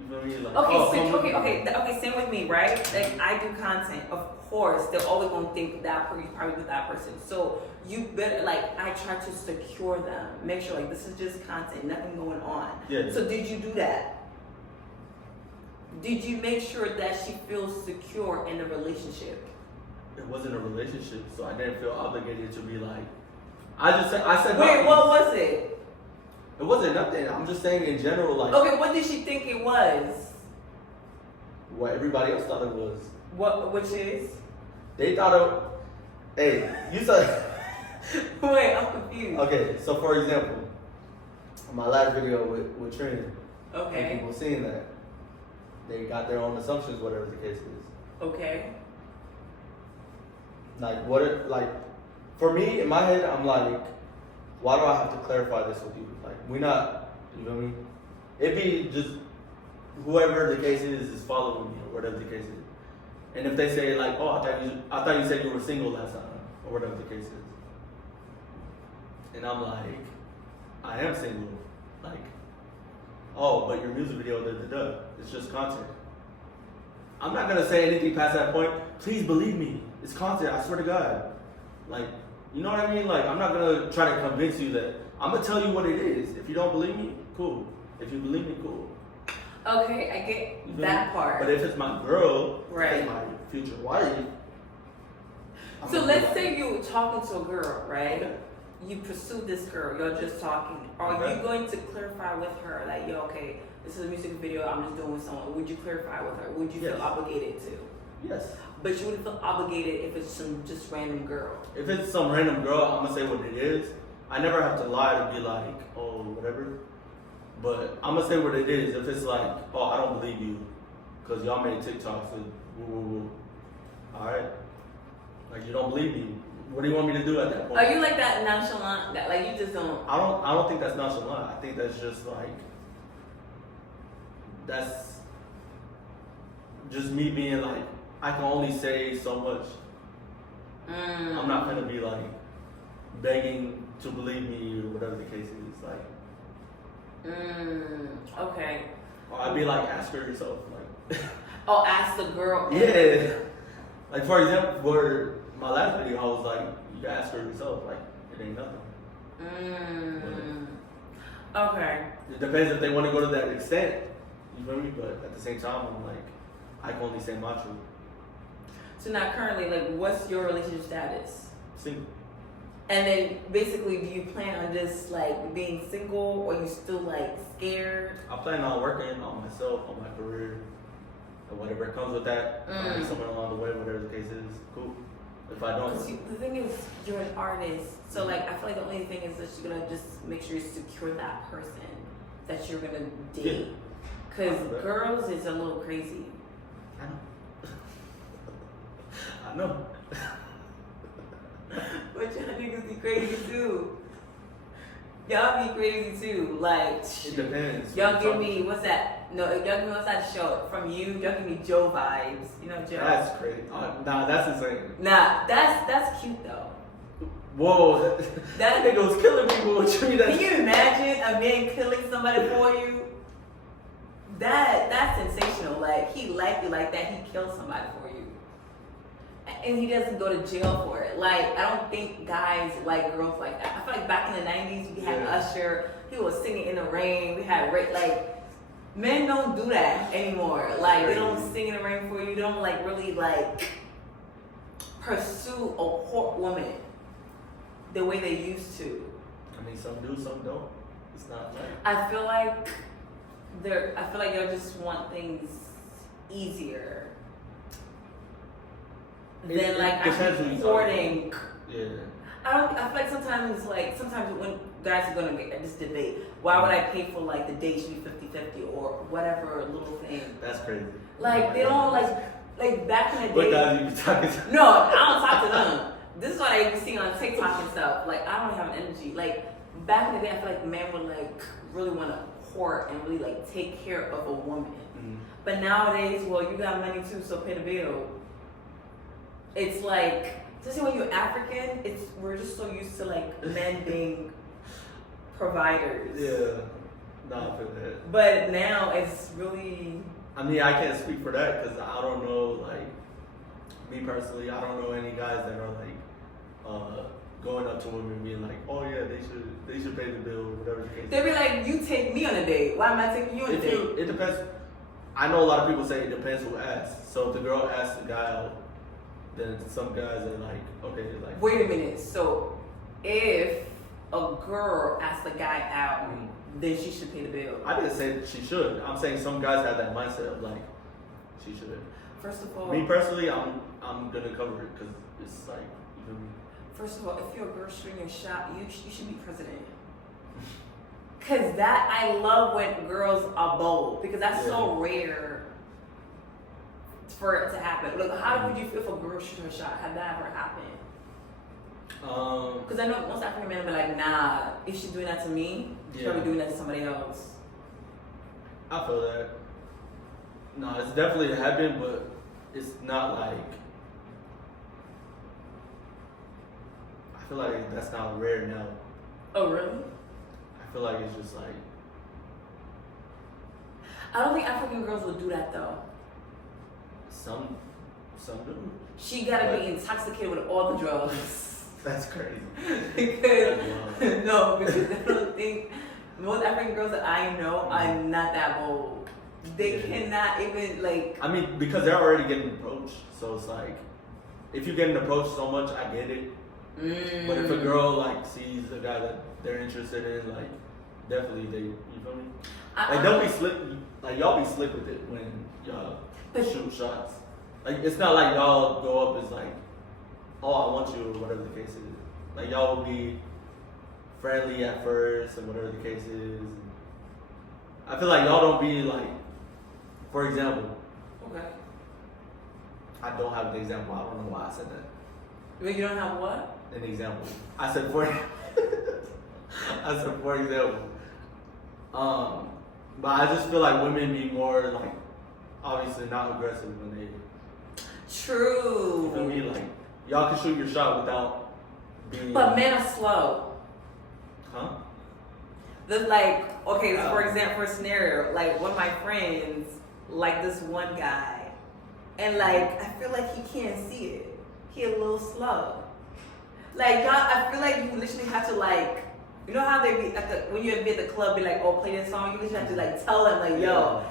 you feel me? Like, Okay. Same with me, right? Like I do content. Of course, they're always gonna think that you're probably with that person. So you better I try to secure them, make sure this is just content, nothing going on. Yeah. So did you do that? Did you make sure that she feels secure in the relationship? It wasn't a relationship, so I didn't feel obligated to be like. I said. Wait, nothing. what was it? It wasn't nothing. I'm just saying in general, like. Okay, what did she think it was? What everybody else thought it was. Which is? They thought it. Hey, you said. Wait, I'm confused. Okay, so for example, my last video with Trina, and Okay. people seeing that, they got their own assumptions, whatever the case is. Okay. Like for me in my head, I'm like, why do I have to clarify this with you? Like we not, you know what I mean? It'd be just whoever the case is following me or whatever the case is. And if they say like, oh, I thought you said you were single last time or whatever the case is. And I'm like, I am single. Like, oh, but your music video, it's just content. I'm not gonna say anything past that point. Please believe me, it's content. I swear to God. Like, you know what I mean? Like, I'm not gonna try to convince you that. I'm gonna tell you what it is. If you don't believe me, cool. If you believe me, cool. Okay, I get that part. But if it's my girl, right, if it's my future wife. So let's say you're talking to a girl, right? Okay. You pursue this girl, you're just talking. Are you going to clarify with her, like, yo, okay, this is a music video I'm just doing with someone? Would you clarify with her? Would you feel obligated to? Yes. But you wouldn't feel obligated if it's some just random girl. If it's some random girl, I'm gonna say what it is. I never have to lie to be like, oh, whatever. But I'm gonna say what it is. If it's like, oh, I don't believe you, cause y'all made TikToks and woo. All right. Like you don't believe me. What do you want me to do at that point? Are you like that nonchalant? That like you just don't? I don't think that's nonchalant. I think that's just like that's just me being like I can only say so much. I'm not gonna be like begging to believe me or whatever the case is. Like. Okay. Or I'd be like, ask her yourself. Like. Oh, ask the girl. Yeah. Like for example, for my last video, I was like, you can ask her yourself. Like it ain't nothing. Okay. It depends if they want to go to that extent. You feel me? But at the same time, I'm like, I can only say my truth. So now currently, like, what's your relationship status? Single. And then basically, do you plan on just like being single, or you still like scared? I plan on working on myself, on my career, and whatever comes with that. I'll meet someone along the way, whatever the case is. Cool. If I don't, The thing is, you're an artist, so like I feel like the only thing is that you're gonna just make sure you secure that person that you're gonna date. Cause girls is a little crazy. I know. I know. But y'all niggas be crazy too. Y'all be crazy too. Like It depends. y'all give me what's that? No, y'all give me what's that show from you? Y'all give me Joe vibes. You know Joe. That's crazy. Nah, that's insane. Nah, that's cute though. Whoa, that nigga was killing people. What you mean? Can you imagine a man killing somebody for you? That's sensational. Like he liked you like that. He killed somebody for you. And he doesn't go to jail for it. Like, I don't think guys like girls like that. I feel like back in the 90s, we had Usher. He was singing in the rain. We had, like, men don't do that anymore. Like, they don't sing in the rain for you. They don't, like, really, like, pursue a court woman the way they used to. I mean, some do, some don't. It's not like. I feel like y'all just want things easier. Than like actually courting. Yeah. I feel like sometimes when guys are gonna get this debate, why would I pay for like the date should be 50-50 or whatever little thing? That's crazy. Like they don't like back in the day. What guys you be talking to? No, I don't talk to them. This is what I be seeing on TikTok and stuff. Like I don't have an energy. Like back in the day, I feel like men would like really want to court and really like take care of a woman. But nowadays, well, you got money too, so pay the bill. It's like, especially when you're African, we're just so used to like men being providers. Yeah, no, I feel that. But now it's really. I mean, I can't speak for that because I don't know, like, me personally, I don't know any guys that are like going up to women and being like, oh yeah, they should pay the bill or whatever the case. They'd be like, you take me on a date. Why am I taking you on a date? It depends. I know a lot of people say it depends who asks. So if the girl asks the guy out, then some guys are like, okay, like. Wait a minute. So if a girl asks the guy out, then she should pay the bill. I didn't say that she should. I'm saying some guys have that mindset of like, she should. First of all, Me personally, I'm gonna cover it because it's like, you feel me? First of all, if you're a girl shooting your shot, you should be president. Cause that I love when girls are bold because that's so rare for it to happen. Look, how would you feel if a girl shooting a shot? Had that ever happened? Because I know most African men be like, nah, if she's doing that to me, she's probably doing that to somebody else. I feel that. No, it's definitely happened, but it's not like. I feel like that's not rare now. Oh, really? I feel like it's just like. I don't think African girls would do that though. Some do. She gotta be intoxicated with all the drugs. That's crazy. Because because I don't think most African girls that I know are not that bold. They cannot even like. I mean, because they're already getting approached, so it's like, if you're getting approached so much, I get it. But if a girl like sees a guy that they're interested in, like, definitely you feel me? Like, don't be slick. Like, y'all be slick with it when y'all shoot shots. Like, it's not like y'all go up as like, oh, I want you, or whatever the case is. Like, y'all will be friendly at first, or whatever the case is. I feel like y'all don't be like, for example. Okay. I don't have an example. I don't know why I said that. But you don't have what? An example. I said for example. But I just feel like women be more like, obviously not aggressive when they. True. You feel me? Like, y'all can shoot your shot without being. But men are slow. Huh? Like, okay, so for example, for a scenario, like one of my friends, like this one guy, and like I feel like he can't see it. He a little slow. Like y'all, I feel like you literally have to like, you know how they be at the when you're at the club, be like, oh, play this song. You literally have to like tell them like, yo.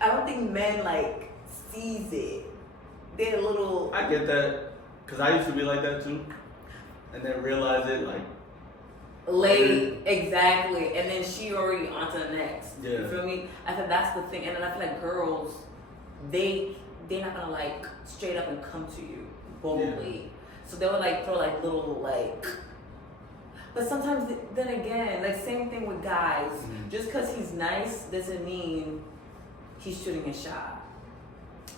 I don't think men like sees it. They're a little. I get that, cause I used to be like that too, and then realize it like. Late, exactly, and then she already on to the next. Yeah. You feel me? I think that's the thing, and then I feel like girls, they're not gonna like straight up and come to you boldly, so they would like throw like little like. But sometimes, then again, like same thing with guys. Just because he's nice doesn't mean he's shooting a shot.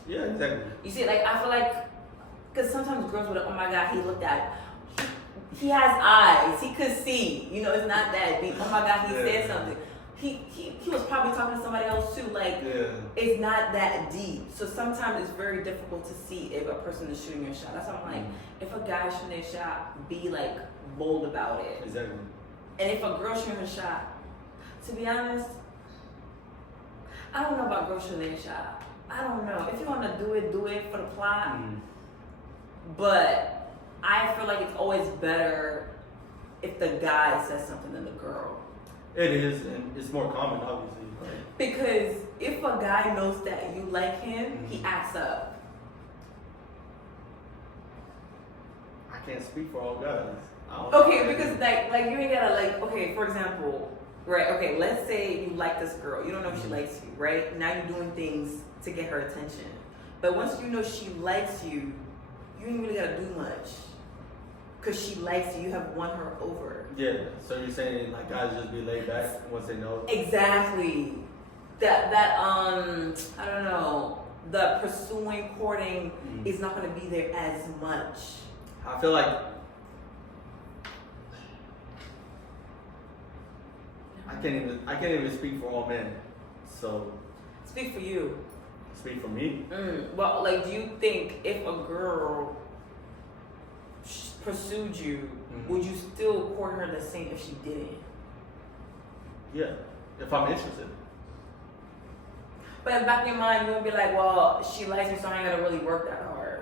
Yeah, exactly. You see, like I feel like, because sometimes girls would, oh my god, he looked at. He has eyes. He could see. You know, it's not that deep. Oh my God, he said something. He was probably talking to somebody else too. Like, it's not that deep. So sometimes it's very difficult to see if a person is shooting a shot. That's why I'm like, if a guy shooting a shot, be like bold about it. Exactly. And if a girl shooting a shot, to be honest, I don't know about girl shooting a shot. I don't know. If you want to do it for the plot. But I feel like it's always better if the guy says something than the girl. It is, and it's more common, obviously. Right? Because if a guy knows that you like him, he acts up. I can't speak for all guys. Okay, because like you ain't gotta like, okay, for example, right, okay, let's say you like this girl. You don't know if she likes you, right? Now you're doing things to get her attention. But once you know she likes you, you ain't really gotta do much. Because she likes you, you have won her over. Yeah, so you're saying like guys just be laid back once they know? Exactly. That I don't know, the pursuing, courting is not gonna be there as much. I feel like I can't even speak for all men. So Speak for you. Speak for me. Well, like, do you think if a girl pursued you, would you still court her the same if she didn't? Yeah, if I'm interested. But in the back of your mind, you won't be like, well, she likes me, so I ain't gotta really work that hard.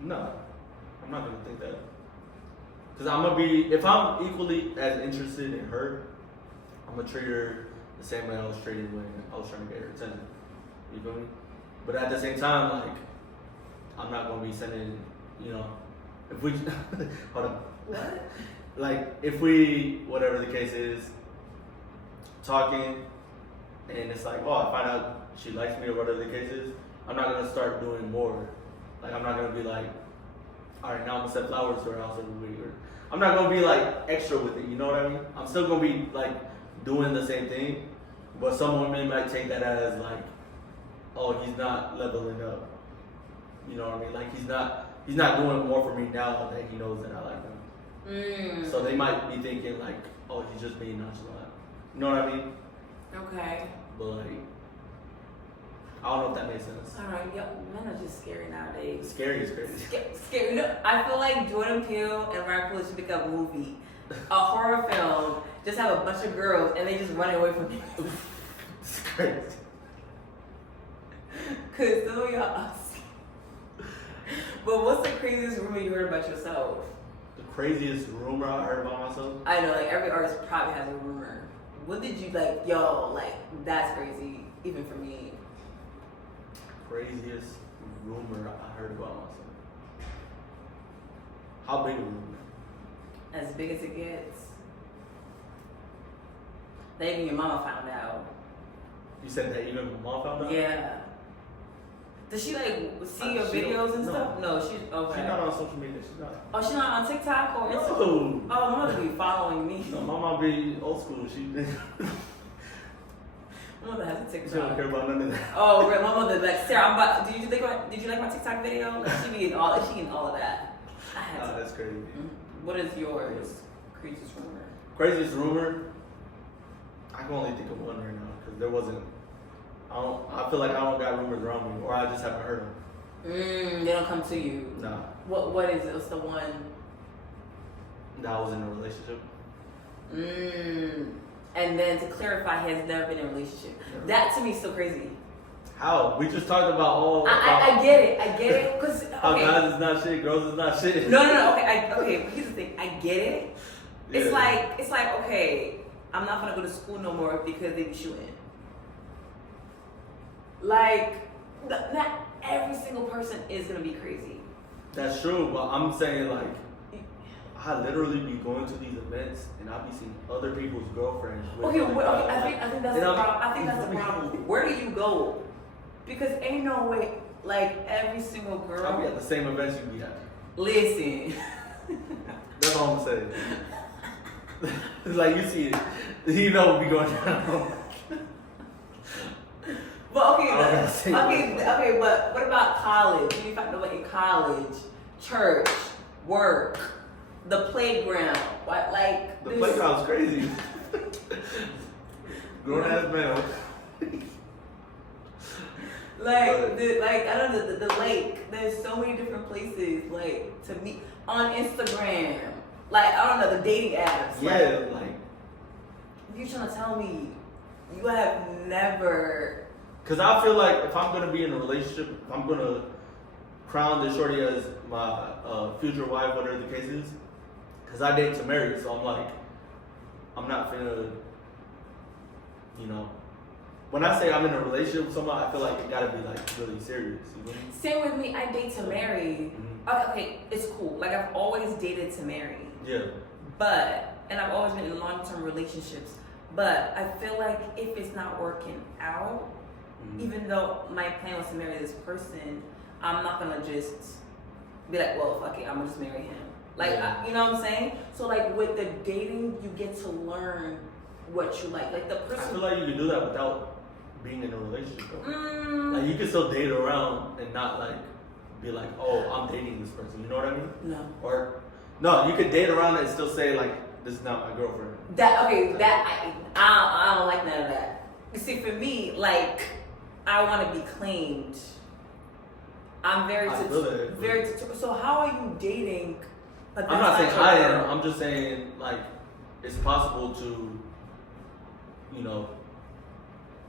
No, I'm not gonna think that. Cause I'm gonna be, if I'm equally as interested in her, I'm gonna treat her the same way I was treated when I was trying to get her attention. You feel me? But at the same time, like, I'm not gonna be sending, you know, if we hold on. What? Like, if we, whatever the case is, talking, and it's like, oh, I find out she likes me or whatever the case is, I'm not gonna start doing more. Like, I'm not gonna be like, all right, now I'm gonna send flowers to her house every week. Or I'm not gonna be like extra with it. You know what I mean? I'm still gonna be like doing the same thing, but some women might take that as like, oh, he's not leveling up. You know what I mean? Like he's not doing more for me now that he knows that I like him. So they might be thinking like, oh, he's just being nonchalant. You know what I mean? Okay. But like, I don't know if that makes sense. Alright, yeah, men are just scary nowadays. Scary is crazy. Scary. You know, I feel like Jordan Peele and Ryan Coogler should become a movie. A horror film, just have a bunch of girls and they just run away from you. It's crazy. Cause some of y'all are But what's the craziest rumor you heard about yourself? The craziest rumor I heard about myself? I know, like every artist probably has a rumor. What did you like, yo, like that's crazy, even for me. Craziest rumor I heard about myself. How big a rumor? As big as it gets. That even your mama found out. You said that even my mom found out? Yeah. Does she like see your She don't- videos and no. stuff? No, she's okay. She's not on social media. She's not. Oh, she's not on TikTok or Instagram? No. Oh, my mother be following me. No, my mom be old school. She My mother has a don't TikTok. care about none of that. Oh, right. My mother like Sarah. Did you like my TikTok video? Like, she be in all of that. I had Nah, to. that's crazy. What is yours? Craziest rumor. Craziest rumor? I can only think of one right now because there wasn't. I feel like I don't got rumors around me, or I just haven't heard them. They don't come to you. Nah, What is it? What's the one? that I was in a relationship. And then to clarify, he has never been in a relationship. Yeah. That to me is so crazy. How? We just talked about all. I get it. Cause How okay. guys is not shit, girls is not shit. No. Okay. Here's the thing. I get it. It's Yeah. like okay. I'm not gonna go to school no more because they be shooting. Like, not every single person is gonna be crazy. That's true, but I'm saying like, I literally be going to these events and I be seeing other people's girlfriends. With Okay, other well, guys. I think that's the problem. I think that's the problem. Where do you go? Because ain't no way. Like every single girl. I'll be at the same events you be at. Listen. That's all I'm saying. It's like you see it, you know what be going down. But okay, I don't gotta say okay, but what about college? You find out in college, church, work, the playground. What like The this- playground's crazy. Grown ass man. Like I don't know the lake. There's so many different places like to meet on Instagram. Like I don't know the dating apps. Yeah, like. You trying to tell me you have never? Cause I feel like if I'm gonna be in a relationship, if I'm gonna crown this shorty as my future wife, whatever the case is, cause I date to marry, so I'm like, I'm not finna, you know. When I say I'm in a relationship with someone, I feel like it gotta be like really serious. You know? Same with me. I date to marry. Okay, it's cool. Like I've always dated to marry. Yeah. And I've always been in long-term relationships. But I feel like if it's not working out, even though my plan was to marry this person, I'm not gonna just be like, well, fuck it, I'm gonna just marry him. Like, Yeah. you know what I'm saying? So like with the dating, you get to learn what you like. Like the I person. feel like you can do that without being in a relationship though. Mm, Like you can still date around and not like be like, oh, I'm dating this person. You know what I mean? no. Or no, you could date around and still say like, this is not my girlfriend. I don't like none of that. You see, for me, like I want to be claimed. I'm very I feel that. very. So how are you dating? But I'm not saying that's your I girl? am. I'm just saying like it's possible to, you know,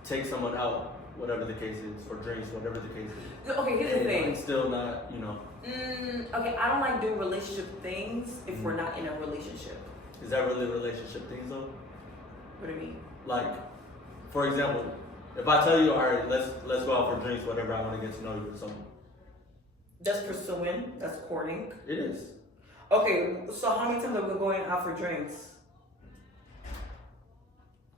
take someone out, whatever the case is, for drinks, whatever the case is. Okay, here's the And, thing. like, still not, you know. Okay, I don't like doing relationship things if we're not in a relationship. Is that really relationship things though? What do you mean? Like, for example, If I tell you, all right, let's go out for drinks, whatever, I want to get to know you or something. That's pursuing. That's courting. It is. Okay, so how many times are we going out for drinks?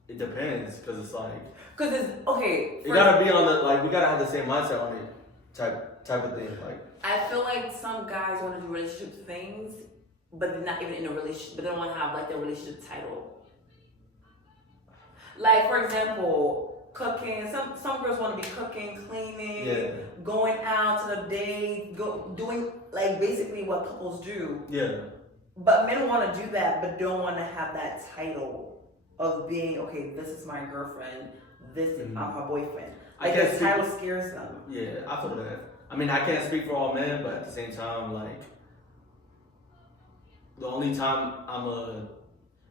It depends, cause it's like. Cause it's okay. You gotta be on the like. We gotta have the same mindset on it, type of thing. Like. I feel like some guys want to do relationship things, but they're not even in a relationship. But they don't want to have like their relationship title. Like for example, cooking. Some girls want to be cooking, cleaning, going out to the date, doing like basically what couples do. Yeah. But men want to do that, but don't want to have that title of being okay. This is my girlfriend. This is my boyfriend. Like the title scares them. Yeah, I feel that. I mean, I can't speak for all men, but at the same time, like the only time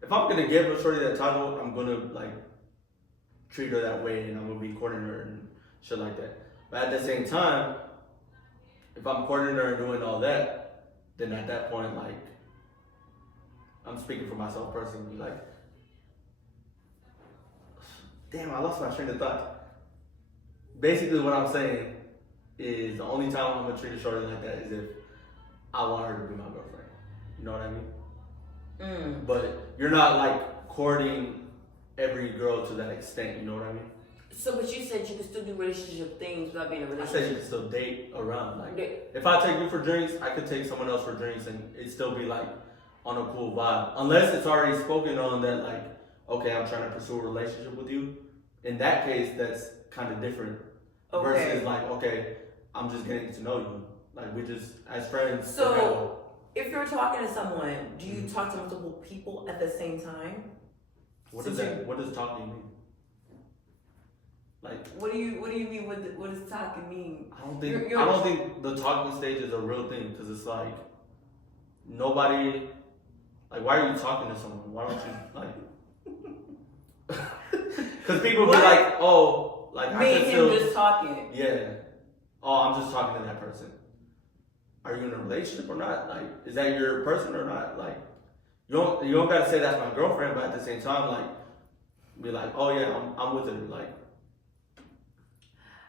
if I'm gonna give a shorty that title, I'm gonna like treat her that way, and I'm gonna be courting her and shit like that. But at the same time, if I'm courting her and doing all that, then at that point, like I'm speaking for myself personally, like. Damn, I lost my train of thought. Basically, what I'm saying is the only time I'm gonna treat a shorty like that is if I want her to be my girlfriend. You know what I mean? But you're not like courting every girl to that extent. You know what I mean? So, but you said you could still do relationship things without being in a I relationship. said you can still date around. Like, if I take you for drinks, I could take someone else for drinks, and it still be like on a cool vibe. Unless it's already spoken on that, like, okay, I'm trying to pursue a relationship with you. In that case, that's kind of different. Okay. Versus like, okay, I'm just getting to know you. Like, we just, as friends. So, if you're talking to someone, do you talk to multiple people at the same time? What does talking mean? Like, what do you mean? What does talking mean? I don't think the talking stage is a real thing, because it's like nobody. Like, why are you talking to someone? Why don't you like? Because people be like, oh, like me I can and still him just talking. Yeah. Oh, I'm just talking to that person. Are you in a relationship or not? Like, is that your person or not? Like, you don't gotta say that's my girlfriend, but at the same time, like, be like, oh yeah, I'm with her. Like,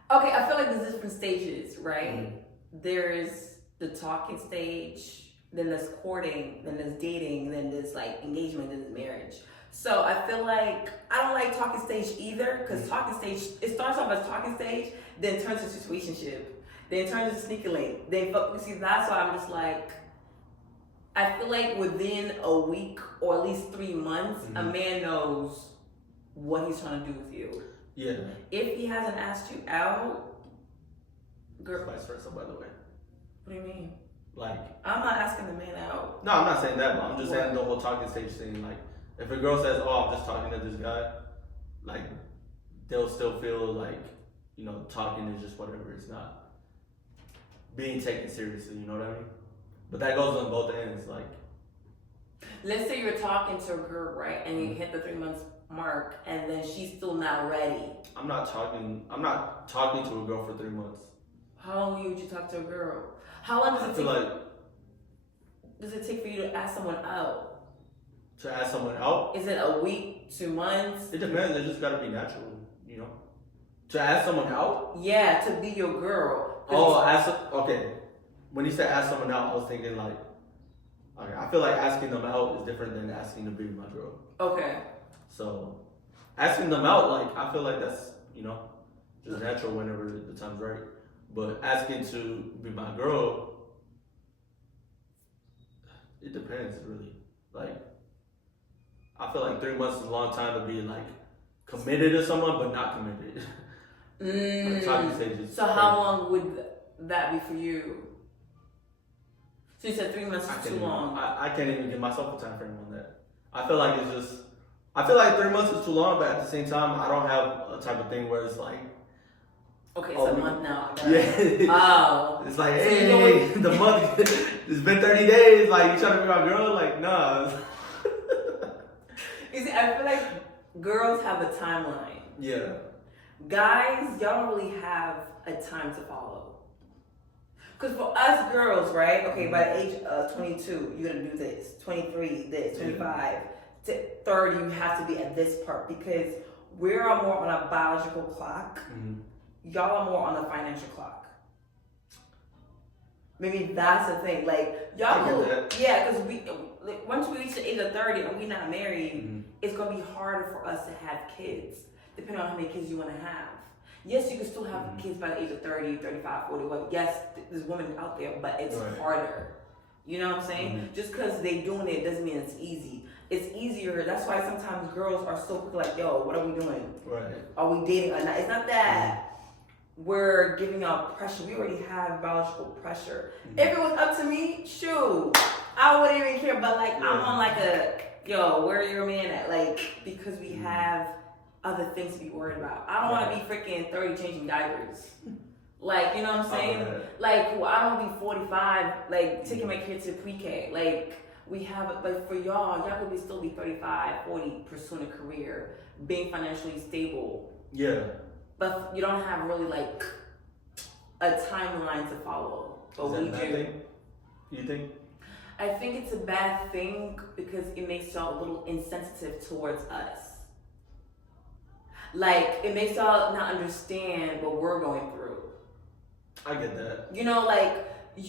okay, I feel like there's different stages, right? Mm-hmm. There's the talking stage, then there's courting, then there's dating, then there's like engagement, then there's marriage. So I feel like I don't like talking stage either, because talking stage, it starts off as talking stage, then turns to situationship, then turns to sneaky link, then see, that's why I'm just like, I feel like within a week or at least 3 months, a man knows what he's trying to do with you. yeah. If he hasn't asked you out, girl. Vice versa, by the way. What do you mean? Like, I'm not asking the man out. no, I'm not saying that, but I'm just saying the whole talking stage thing. Like, if a girl says, oh, I'm just talking to this guy, like, they'll still feel like, you know, talking is just whatever. It's not being taken seriously, you know what I mean? But that goes on both ends. Like, Let's say you're talking to a girl, right? And you hit the 3 months mark, and then she's still not ready. I'm not talking to a girl for 3 months. How long would you talk to a girl? How long does it take for you to ask someone out? To ask someone out? Is it a week, 2 months? It depends. It just gotta be natural, you know? To ask someone out? Yeah, to be your girl. Oh, okay. When you said ask someone out, I was thinking like, okay, I feel like asking them out is different than asking to be my girl. Okay. So, asking them out, like, I feel like that's, you know, just natural whenever the time's right. But asking to be my girl, it depends, really. Like, I feel like 3 months is a long time to be, like, committed to someone, but not committed. Like, talking stages. So how long would that be for you? So you said 3 months is too long. I can't even give myself a time frame on that. I feel like 3 months is too long, but at the same time, I don't have a type of thing where it's like, okay, it's a month now. Yeah. Oh. It's like, hey, the month, it's been 30 days, like, you trying to be my girl? Like, nah. You see, I feel like girls have a timeline. Yeah. Guys, y'all don't really have a time to follow. Because for us girls, right? Okay, by the age of 22, you're going to do this. 23, this. 25, to 30, you have to be at this part. Because we are more on a biological clock. Mhm. Y'all are more on the financial clock. Maybe that's the thing. Like y'all, I get that. yeah, because we like, once we reach the age of 30 and we're not married, Mhm. it's gonna be harder for us to have kids, depending on how many kids you want to have. Yes, you can still have Mhm. kids by the age of 30, 35, 40. Well, yes, there's women out there, but it's Right. harder. You know what I'm saying? Mhm. Just because they doing it doesn't mean it's easy. It's easier. That's why sometimes girls are so quick, like, yo, what are we doing? Right. Are we dating or not? It's not that we're giving out pressure. We already have biological pressure. Mhm. If it was up to me, shoot, I wouldn't even care. But like, Yeah. I'm on like a, yo, where your man at? Like, because we Mhm. have other things to be worried about. I don't want to be freaking 30 changing diapers. Like, you know what I'm saying? Right. Like, well, I don't be 45, like, taking my kid to pre-K. Like, we have, but for y'all could be still be 35, 40, pursuing a career, being financially stable. Yeah. But you don't have really, like, a timeline to follow. But Is that we a bad do. thing? You think? I think it's a bad thing because it makes y'all a little insensitive towards us. Like, it makes y'all not understand what we're going through. I get that. You know, like,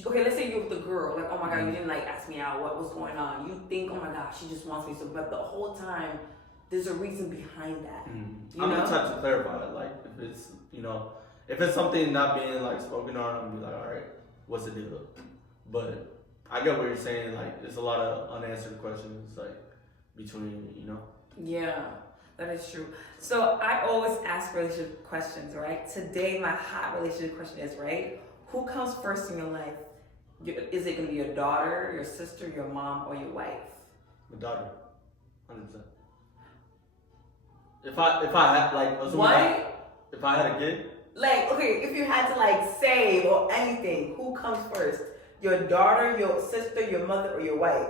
okay, let's say you're with a girl, like, oh my god, you didn't like ask me out, what was going on? You think, oh my gosh, she just wants me so, but the whole time, there's a reason behind that. Mm-hmm. You I'm know? the type to clarify it. Like, if it's, you know, if it's something not being like spoken on, I'm gonna be like, all right, what's the deal? But I get what you're saying. Like, there's a lot of unanswered questions, like, between, you know. Yeah, that is true. So I always ask relationship questions, right? Today, my hot relationship question is, right? Who comes first in your life? Is it gonna be your daughter, your sister, your mom, or your wife? My daughter, 100%. If I had like, assuming Why? if I had a kid, Like, okay, if you had to like save or anything, who comes first? Your daughter, your sister, your mother, or your wife?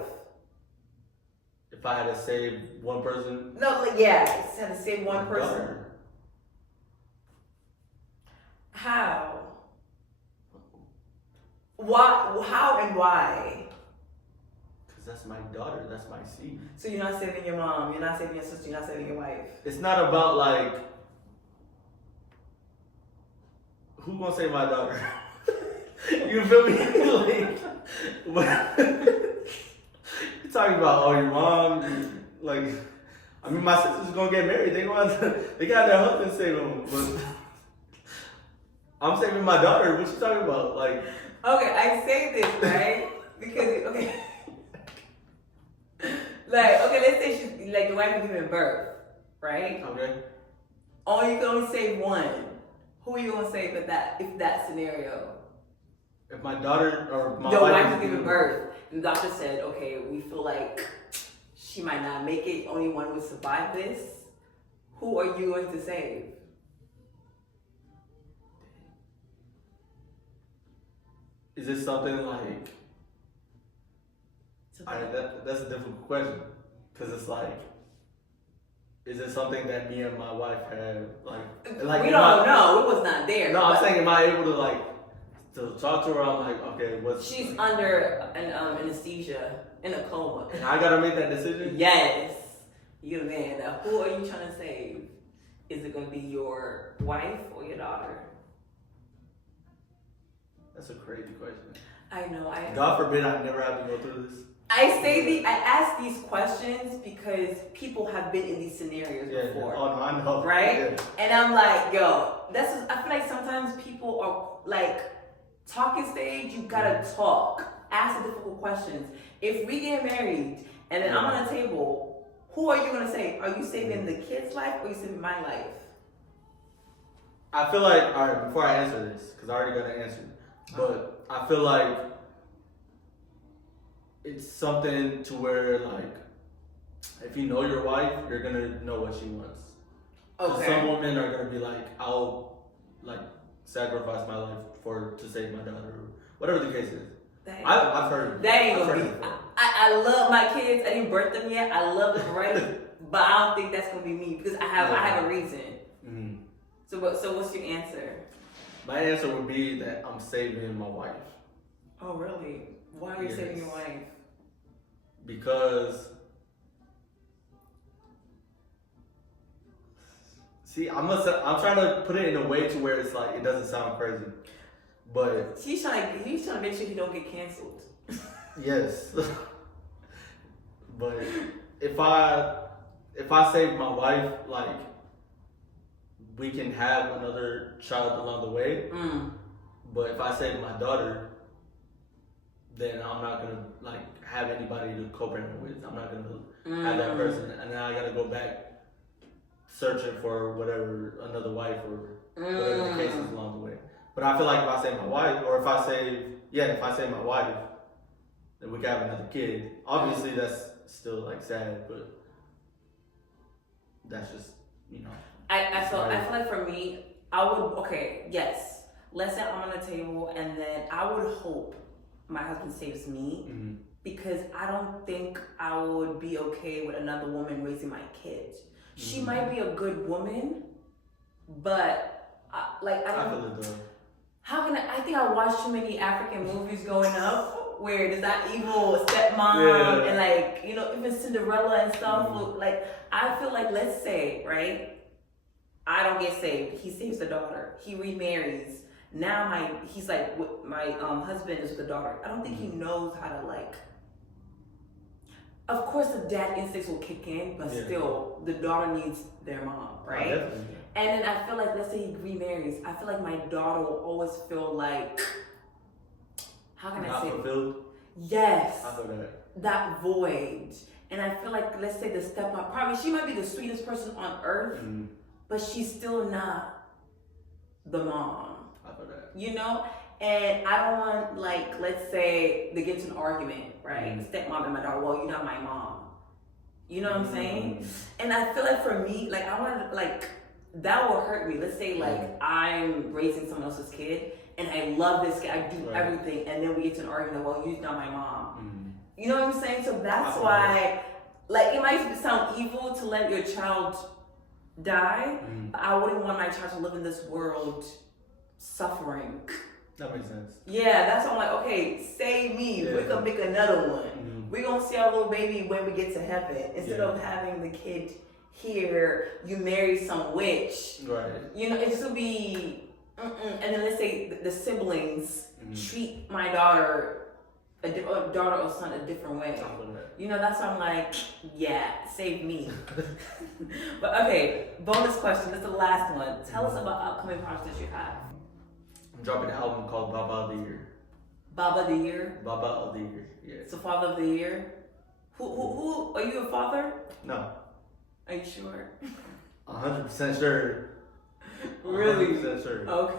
if I had to save one person, No, like, yeah, just had to save one my person. daughter. How? Why? How and why? Because that's my daughter, that's my seed. So you're not saving your mom, you're not saving your sister, you're not saving your wife. It's not about like, who gonna save my daughter? You feel me? Like, what? You're talking about, oh, your mom, like, I mean, my sister's gonna get married. They got their husband save them, but I'm saving my daughter. What you talking about? Like, Okay, I say this, right? Because, okay. Like, okay, let's say she's, like, your wife is giving birth, right? okay, Oh, you can only save one. Who are you gonna save if that scenario? if my daughter or my Your wife wife is giving birth, and the doctor said, okay, we feel like she might not make it, only one would survive this. Who are you going to save? is this something like? That's a difficult question, because it's like, is it something that me and my wife have like? We am don't I- know. It was not there. No, I'm but saying, am I able to like to talk to her? I'm like, okay, what's? she's under an anesthesia in a coma. And I gotta make that decision. Yes, you man. Now, who are you trying to save? Is it going to be your wife or your daughter? That's a crazy question. I know. God forbid I never have to go through this. I ask these questions because people have been in these scenarios Yeah. before. Oh no, I know. Right? Yeah. And I'm like, yo, I feel like sometimes people are like, talking stage, you gotta talk. Ask the difficult questions. If we get married and then I'm on the table, who are you gonna save? Are you saving the kid's life or are you saving my life? I feel like, all right, before I answer this, because I already got an answer, but I feel like it's something to where, like, if you know your wife, you're gonna know what she wants. 'Cause Okay. some women are gonna be like, I'll like sacrifice my life to save my daughter, or whatever the case is. I've heard. That ain't I've gonna heard be. it before. I love my kids. I didn't birth them yet. I love them right, but I don't think that's gonna be me because I have a reason. Mm-hmm. So what's your answer? My answer would be that I'm saving my wife. Oh really? Why are you saving your Yes. wife? Because See, I'm trying to put it in a way to where it's like it doesn't sound crazy, but he's trying to make sure he don't get canceled. yes. But if I save my wife, like we can have another child along the way. But if I save my daughter, then I'm not gonna like have anybody to co-parent with. I'm not gonna have that person, and then I gotta go back searching for whatever another wife or whatever the case is along the way. But I feel like if I save my wife, or if I save my wife, then we can have another kid. Obviously, that's still like sad, but that's just I feel like for me, I would yes. Let's say I'm on the table, and then I would hope my husband saves me because I don't think I would be okay with another woman raising my kids. She might be a good woman, but I feel it though. How can I think I watched too many African movies growing up where there's that evil stepmom and like, even Cinderella and stuff. Like, I feel like, let's say, right, I don't get saved. He saves the daughter. He remarries. Now he's like, my husband is with the daughter. I don't think he knows how to like. Of course, the dad instincts will kick in, but still, the daughter needs their mom, right? Definitely. And then I feel like, let's say he remarries, I feel like my daughter will always feel like, how can I say fulfilled? Yes. I feel that. That void. And I feel like, let's say the stepmom, probably she might be the sweetest person on earth, but she's still not the mom. I feel that. And I don't want, like, let's say they get into an argument, right? Stepmom and my daughter, well, you're not my mom. You know what I'm saying? And I feel like for me, like, I want to, like, that will hurt me. Let's say, like, I'm raising someone else's kid, and I love this kid, I do everything, and then we get to an argument, well, you're not my mom. You know what I'm saying? So that's why, like, it might sound evil to let your child die, but I wouldn't want my child to live in this world suffering. That makes sense. Yeah, that's why I'm like, okay, save me. Yeah. We can make another one. We're going to see our little baby when we get to heaven. Instead of having the kid here, you marry some witch. Right. It just would be, and then let's say the siblings treat my daughter, daughter or son, a different way. That's why I'm like, yeah, save me. But okay, bonus question. This is the last one. Tell us about upcoming projects you have. I'm dropping an album called Baba of the Year. Baba of the Year? Baba of the Year, yeah. So Father of the Year? Who are you a father? No. Are you sure? 100% sure. Really? 100% sure. Okay.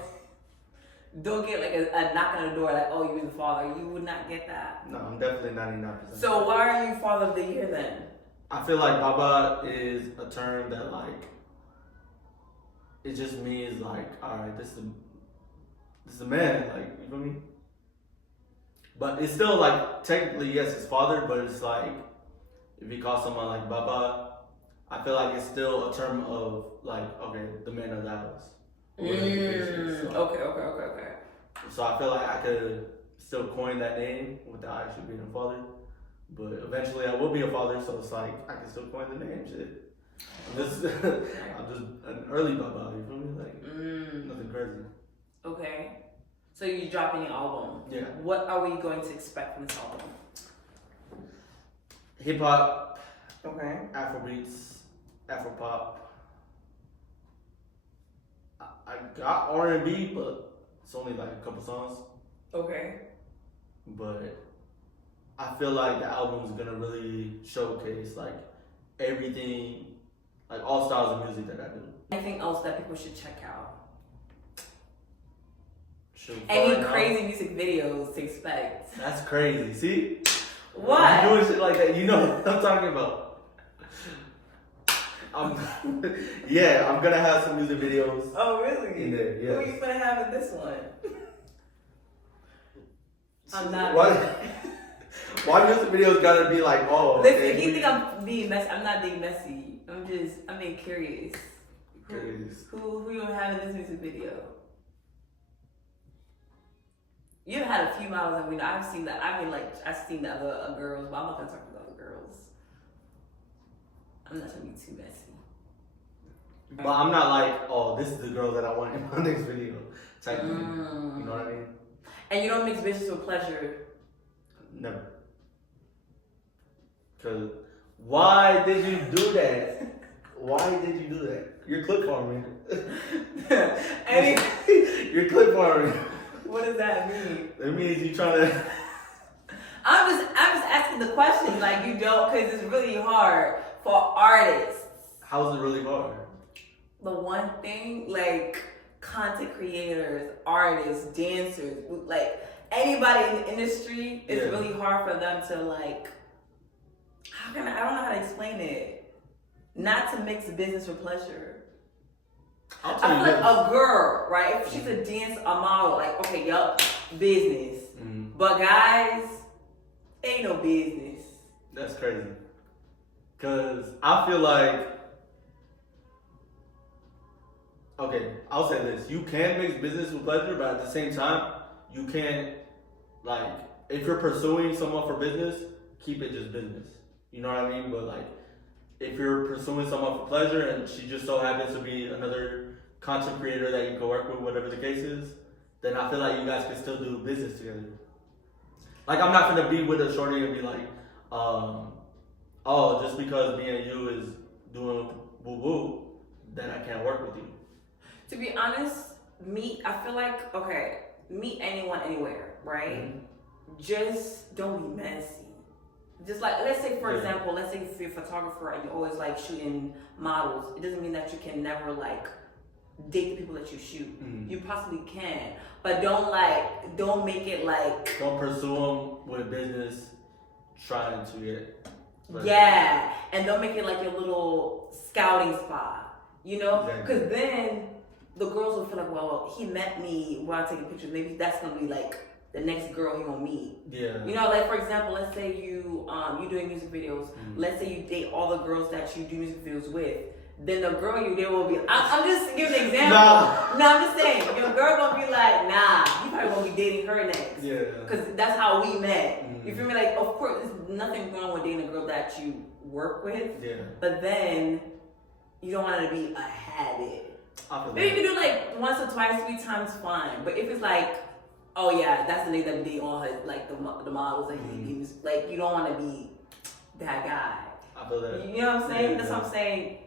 Don't get like a knock on the door like, oh, you're the father. You would not get that. No, I'm definitely 99%. So why are you Father of the Year then? I feel like Baba is a term that like, it just means like, alright, this is a man, like, you feel me? But it's still like, technically, yes, his father, but it's like, if you call someone like Baba, I feel like it's still a term of like, okay, the man of the house. Okay. So I feel like I could still coin that name without actually being a father. But eventually I will be a father, so it's like, I can still coin the name, shit. I'm just an early Baba, you feel me? Like, nothing crazy. Okay. So you're dropping an album. Yeah. What are we going to expect from this album? Hip hop. Okay. Afrobeats. Afropop. I got R&B, but it's only like a couple songs. Okay. But I feel like the album is gonna really showcase like everything, like all styles of music that I do. Anything else that people should check out? Shoot, Any crazy music videos to expect? That's crazy. See? What? You doing shit like that? You know what I'm talking about. I'm gonna have some music videos. Oh, really? In there, yes. Who are you gonna have in this one? I'm not. Why music videos gotta be like, oh? Listen, you think I'm being messy? I'm not being messy. I'm being curious. Who you gonna have in this music video? You've had a few models that we know. I've seen that. I've seen the other girls, but I'm not gonna talk about the other girls. I'm not trying to be too messy. But I'm not like, oh, this is the girl that I want in my next video type thing. You know what I mean? And you don't mix business with pleasure. Never. Cause why did you do that? Why did you do that? You're clip farming. You're clip farming. What does that mean? It means you trying to. I'm just asking the question, like you don't, because it's really hard for artists. How is it really hard? The one thing, like content creators, artists, dancers, like anybody in the industry, it's really hard for them to like. I don't know how to explain it. Not to mix business with pleasure. I feel like a girl, right? If she's a dancer, a model, like okay, yup, business. But guys, ain't no business. That's crazy. Cause I feel like, okay, I'll say this: you can mix business with pleasure, but at the same time, you can't like if you're pursuing someone for business, keep it just business. You know what I mean? But like, if you're pursuing someone for pleasure and she just so happens to be another content creator that you can work with, whatever the case is, then I feel like you guys can still do business together. Like, I'm not gonna be with a shorty and be like, oh, just because me and you is doing woo-woo, then I can't work with you. To be honest, I feel like, okay, meet anyone anywhere, right? Just don't be messy. Just like, let's say for example, let's say if you're a photographer and you're always like shooting models, it doesn't mean that you can never like date the people that you shoot. You possibly can, but don't make it like. Don't pursue them with business trying to get. Yeah, and don't make it like your little scouting spot, you know? Because then the girls will feel like, well, he met me while taking pictures. Maybe that's gonna be like the next girl he gonna meet. Yeah. You know, like for example, let's say you doing music videos. Let's say you date all the girls that you do music videos with. Then the girl you date will be. I'm just giving an example. No, I'm just saying. Your girl gonna be like, nah, you probably gonna be dating her next. Yeah. Because that's how we met. You feel me? Like, of course, there's nothing wrong with dating a girl that you work with. Yeah. But then you don't want it to be a habit. Maybe you can do like once or twice, 3 times, fine. But if it's like, oh yeah, that's the nigga that date all her like the models and he's like, you don't want to be that guy. I feel that. You know what I'm saying? That's what I'm saying.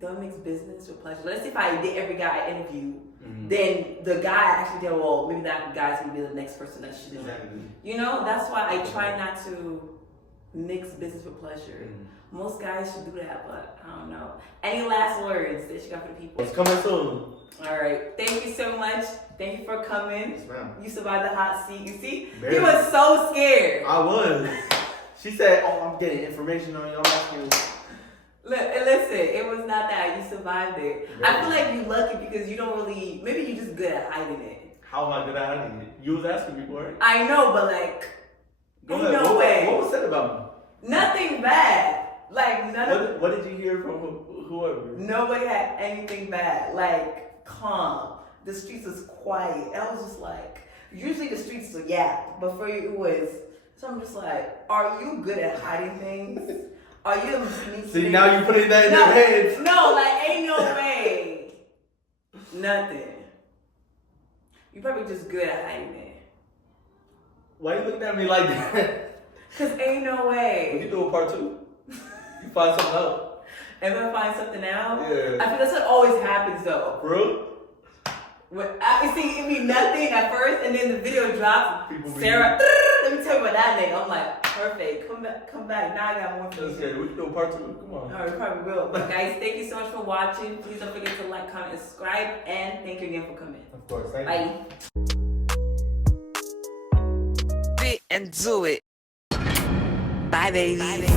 Don't mix business with pleasure. Let's say if I did every guy I interview, then the guy actually did well. Maybe that guy's gonna be the next person that she did. You know, that's why I try not to mix business with pleasure. Most guys should do that, but I don't know. Any last words that you got for the people? It's coming soon. All right. Thank you so much. Thank you for coming. Yes, ma'am. You survived the hot seat. You see? Barely. He was so scared. I was. She said, oh, I'm getting information on you. I'm asking you. Listen, it was not that. You survived it. I feel like you're lucky because you don't really, maybe you're just good at hiding it. How am I good at hiding it? You was asking me for it. I know, but like, Go ahead. No way. What was said about me? Nothing bad. Like, What did you hear from whoever? Nobody had anything bad. Like, calm. The streets was quiet. I was just like, usually the streets are yap, but for you it was. So I'm just like, are you good at hiding things? Are you See, now you putting that in your head. No, like, ain't no way. Nothing. You probably just good at hiding it. Why you looking at me like that? Cause ain't no way. We can do a part 2. You find something out. If I find something out, Yeah. I feel that's what always happens though. Bro? You see, it be nothing at first, and then the video drops. Sarah, let me tell you about that nigga. I'm like, perfect. Come back. Now I got more for you. That's good. We can do a part 2. Come on. All right, we probably will. But guys, thank you so much for watching. Please don't forget to like, comment, and subscribe, and thank you again for coming. Of course. Thank you. Bye. And do it. Bye, baby.